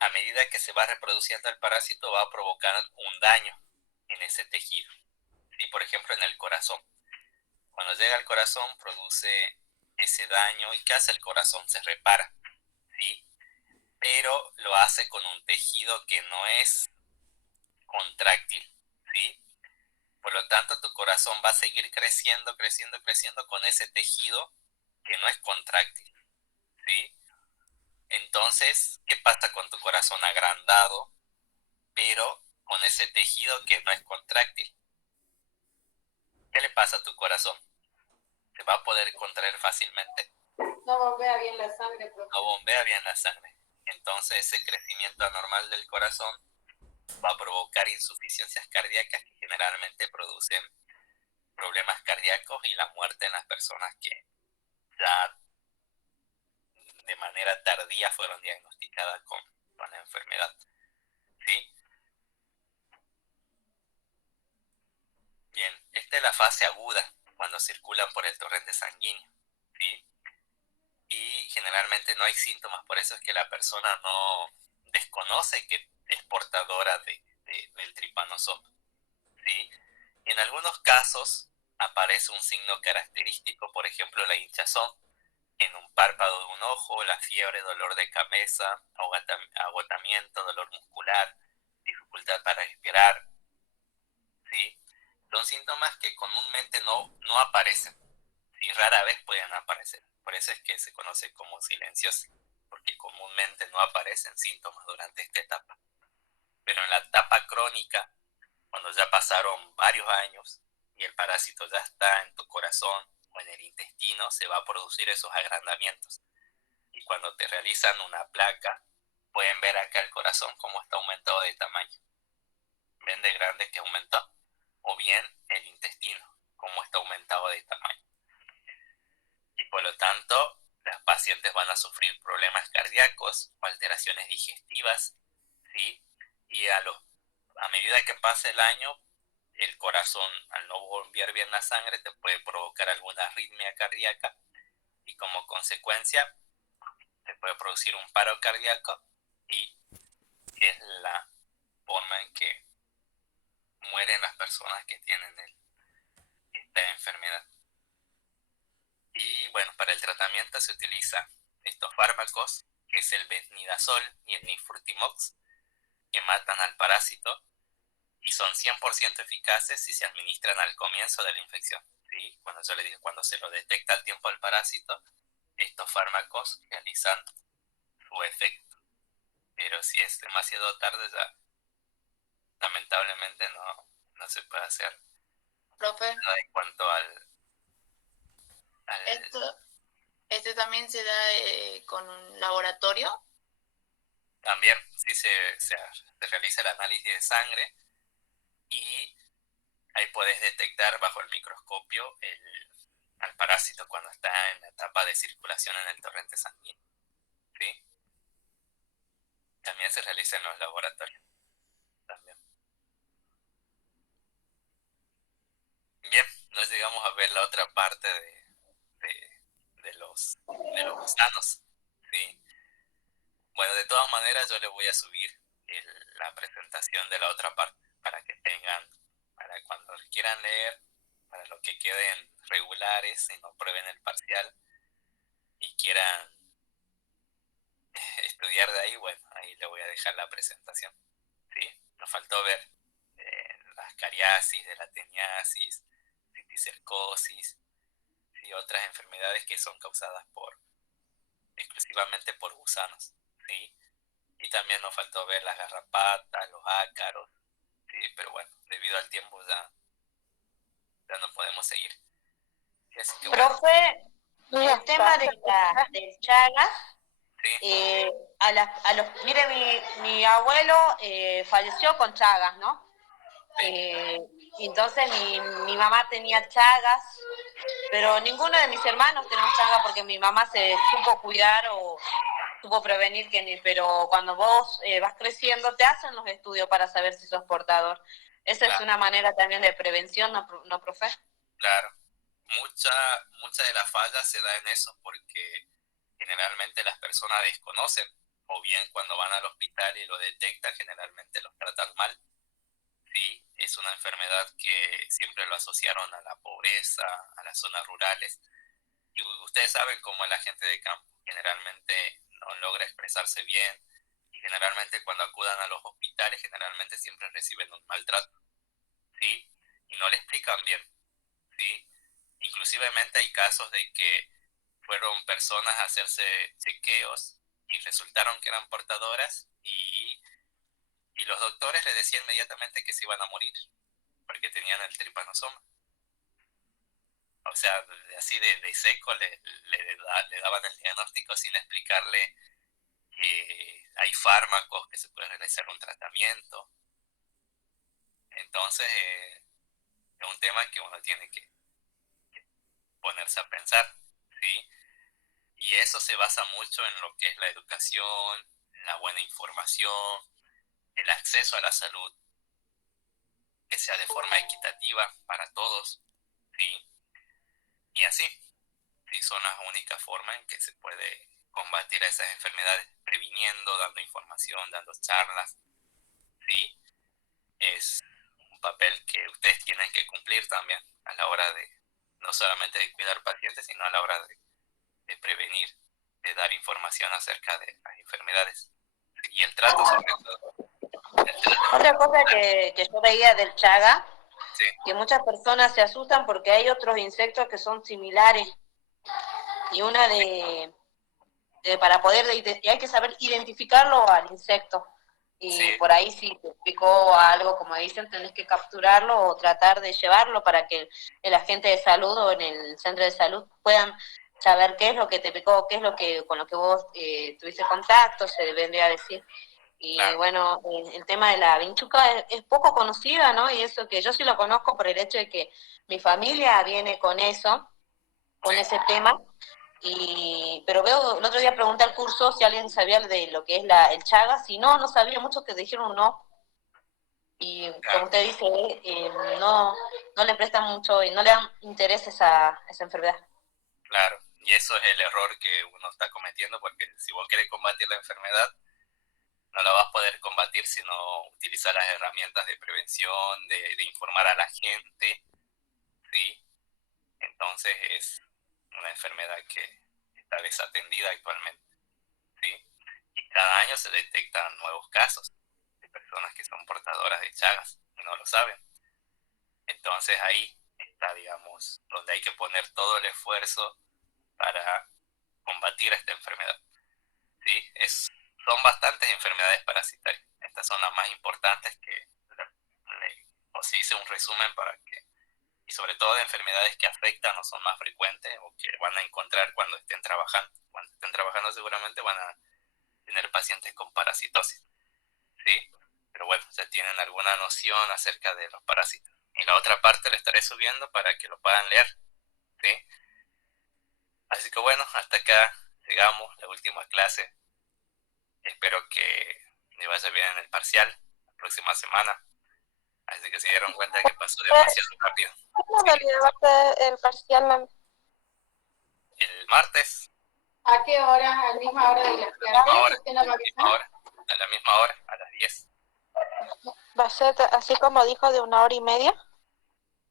a medida que se va reproduciendo el parásito, va a provocar un daño en ese tejido, ¿sí? Por ejemplo, en el corazón. Cuando llega al corazón, produce ese daño. ¿Y qué hace el corazón? Se repara, ¿sí? Pero lo hace con un tejido que no es contráctil, ¿sí? Por lo tanto, tu corazón va a seguir creciendo, creciendo, creciendo con ese tejido que no es contráctil, ¿sí? Entonces, ¿qué pasa con tu corazón agrandado, pero con ese tejido que no es contráctil? ¿Qué le pasa a tu corazón? ¿Se va a poder contraer fácilmente? No bombea bien la sangre, profe. No bombea bien la sangre. Entonces, ese crecimiento anormal del corazón va a provocar insuficiencias cardíacas que generalmente producen problemas cardíacos y la muerte en las personas que ya de manera tardía fueron diagnosticadas con la enfermedad, ¿sí? Bien, esta es la fase aguda, cuando circulan por el torrente sanguíneo, ¿sí? Y generalmente no hay síntomas, por eso es que la persona no desconoce que es portadora del tripanosoma, ¿sí? En algunos casos aparece un signo característico, por ejemplo la hinchazón en un párpado de un ojo, la fiebre, dolor de cabeza, agotamiento, dolor muscular, dificultad para respirar, ¿sí? Son síntomas que comúnmente no aparecen, ¿sí? Rara vez pueden aparecer. Por eso es que se conoce como silenciosa, porque comúnmente no aparecen síntomas durante esta etapa. Pero en la etapa crónica, cuando ya pasaron varios años y el parásito ya está en tu corazón o en el intestino, se va a producir esos agrandamientos. Y cuando te realizan una placa, pueden ver acá el corazón cómo está aumentado de tamaño. ¿Ven de grande que aumentó? O bien el intestino, cómo está aumentado de tamaño. Y por lo tanto, las pacientes van a sufrir problemas cardíacos o alteraciones digestivas, ¿sí? Y a medida que pasa el año, el corazón, al no bombear bien la sangre, te puede provocar alguna arritmia cardíaca y como consecuencia se puede producir un paro cardíaco y es la forma en que mueren las personas que tienen esta enfermedad. Y bueno, para el tratamiento se utiliza estos fármacos, que es el betnidazol y el nifurtimox, que matan al parásito y son 100% eficaces si se administran al comienzo de la infección, ¿sí? Cuando yo le dije, cuando se lo detecta al tiempo al parásito, estos fármacos realizan su efecto. Pero si es demasiado tarde, ya lamentablemente no se puede hacer Profe, nada en cuanto al esto también se da con un laboratorio. también sí se realiza el análisis de sangre y ahí puedes detectar bajo el microscopio al parásito cuando está en la etapa de circulación en el torrente sanguíneo, ¿sí? También se realiza en los laboratorios. También. Bien, nos llegamos a ver la otra parte de los gusanos, ¿sí? Bueno, de todas maneras yo les voy a subir la presentación de la otra parte para que tengan, para cuando quieran leer, para los que queden regulares y no prueben el parcial y quieran estudiar de ahí, bueno, ahí les voy a dejar la presentación, ¿sí? Nos faltó ver las cariasis, de la teniasis, citicercosis y otras enfermedades que son causadas exclusivamente por gusanos, ¿sí? Y también nos faltó ver las garrapatas, los ácaros, ¿sí? Pero bueno, debido al tiempo ya no podemos seguir. Así que bueno, Profe, Ya el tema está. del Chagas, ¿sí? mire, mi abuelo falleció con Chagas, ¿no? Entonces mi mamá tenía Chagas, pero ninguno de mis hermanos tenemos Chagas porque mi mamá se supo cuidar o supo prevenir, pero cuando vos vas creciendo te hacen los estudios para saber si sos portador. Esa es una manera también de prevención, ¿no, profe? Claro. Mucha de la falla se da en eso porque generalmente las personas desconocen o bien cuando van al hospital y lo detectan generalmente los tratan mal. Sí, es una enfermedad que siempre lo asociaron a la pobreza, a las zonas rurales. Y ustedes saben cómo es la gente de campo. Generalmente no logra expresarse bien y generalmente cuando acudan a los hospitales generalmente siempre reciben un maltrato, ¿sí? Y no le explican bien, ¿sí? Inclusivemente hay casos de que fueron personas a hacerse chequeos y resultaron que eran portadoras y los doctores les decían inmediatamente que se iban a morir porque tenían el tripanosoma. O sea, así de seco le daban el diagnóstico sin explicarle que hay fármacos, que se puede realizar un tratamiento. Entonces, es un tema que uno tiene que ponerse a pensar, ¿sí? Y eso se basa mucho en lo que es la educación, la buena información, el acceso a la salud, que sea de forma equitativa para todos, ¿sí? Y así, sí, son las únicas formas en que se puede combatir a esas enfermedades, previniendo, dando información, dando charlas, ¿sí? Es un papel que ustedes tienen que cumplir también a la hora de, no solamente de cuidar pacientes, sino a la hora de prevenir, de dar información acerca de las enfermedades y el trato sobre todo. Otra cosa que yo veía del Chaga, Sí, que muchas personas se asustan porque hay otros insectos que son similares. Y una para poder, y hay que saber identificarlo al insecto. Y sí, por ahí si te picó algo, como dicen, tenés que capturarlo o tratar de llevarlo para que el agente de salud o en el centro de salud puedan saber qué es lo que te picó, qué es lo que con lo que vos tuviste contacto, se vendría a decir. Y claro, bueno, el tema de la vinchuca es poco conocida, ¿no? Y eso que yo sí lo conozco por el hecho de que mi familia viene con eso, con sí, ese tema. Pero veo, el otro día pregunté al curso si alguien sabía de lo que es el Chagas, y no sabía, muchos que dijeron no. Y como claro, usted dice, no le prestan mucho y no le dan interés a esa enfermedad. claro. Y eso es el error que uno está cometiendo, porque si vos querés combatir la enfermedad, no la vas a poder combatir si no utilizas las herramientas de prevención, de informar a la gente, ¿sí? Entonces es una enfermedad que está desatendida actualmente, ¿sí? Y cada año se detectan nuevos casos de personas que son portadoras de Chagas y no lo saben. Entonces ahí está, digamos, donde hay que poner todo el esfuerzo para combatir esta enfermedad. ¿Sí? Son bastantes enfermedades parasitarias. Estas son las más importantes que os hice un resumen para que, y sobre todo de enfermedades que afectan o son más frecuentes o que van a encontrar cuando estén trabajando. Cuando estén trabajando seguramente van a tener pacientes con parasitosis. ¿Sí? Pero bueno, ya tienen alguna noción acerca de los parásitos. Y la otra parte la estaré subiendo para que lo puedan leer. ¿Sí? Así que bueno, hasta acá llegamos, la última clase. Espero que me vaya bien en el parcial la próxima semana. Así que se dieron cuenta que pasó demasiado rápido. ¿Cuándo validaba el parcial? El martes, ¿A qué hora? ¿A la misma hora de las clases? ¿Usted no va a avisar? a la misma hora, a las 10. ¿Va a ser así como dijo de 1 hora y media?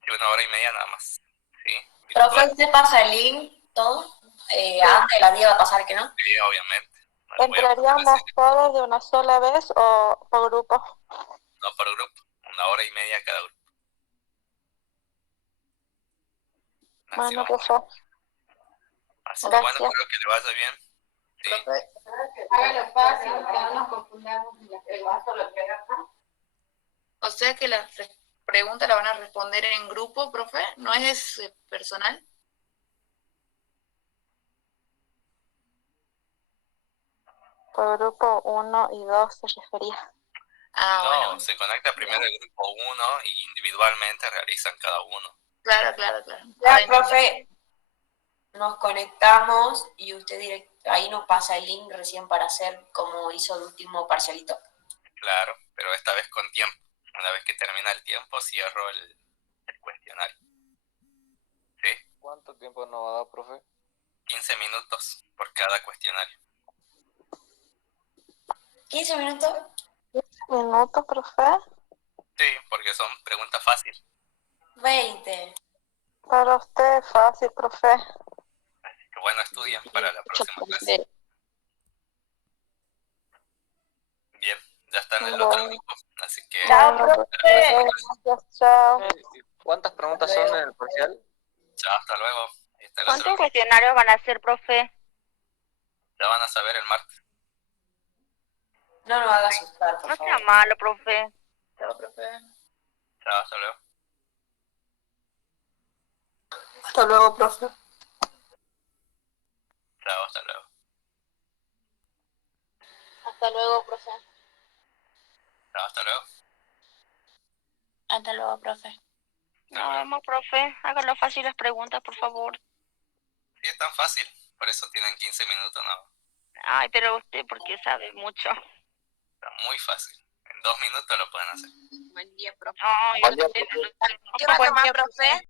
Sí, 1 hora y media nada más. ¿Sí? Profe, ¿usted pasa el link todo? Antes de las 10 va a pasar que no. Sí, obviamente. No lo voy a ¿Entraríamos todos de una sola vez o por grupo? No por grupo, 1 hora y media cada grupo. Así Bueno, vamos. profe. Así que bueno, Gracias. espero que le vaya bien. Sí. Profe, Hágalo fácil, que no nos confundamos en las preguntas. o sea que las preguntas las van a responder en grupo, profe, ¿no es personal? Por grupo 1 y 2 se refería. Ah, No, bueno. se conecta primero el grupo 1 y individualmente realizan cada uno. Claro. Ya, profe, nos conectamos y usted ahí nos pasa el link recién para hacer como hizo el último parcialito. Claro, pero esta vez con tiempo. Una vez que termina el tiempo, cierro el cuestionario. ¿Sí? ¿Cuánto tiempo nos va a dar, profe? 15 minutos por cada cuestionario. 15 minutos. ¿Minutos, profe? Sí, porque son preguntas fáciles. 20. Para usted es fácil, profe. Así que bueno, estudian para la próxima clase. Bien, ya está en el otro grupo, así que... Chao, profe. Gracias, chao. ¿Cuántas preguntas son en el parcial? Chao, hasta luego. Ahí está el otro ¿Cuántos grupo. cuestionarios van a hacer, profe? Ya van a saber el martes. No nos haga asustar, por No favor. sea malo, profe. Chao, profe. Chao, hasta luego. Hasta luego, profe. Chao, hasta luego. Hasta luego, profe. Chao, hasta luego. Hasta luego, profe. Nos vemos, profe. Háganlo fácil las preguntas, por favor. Sí, es tan fácil. Por eso tienen 15 minutos, ¿no? Ay, pero usted porque sabe mucho. Está muy fácil. En 2 minutos lo pueden hacer. Buen día, profe. Ay, Buen día, usted profe. no- ¿Qué va a tomar, profe?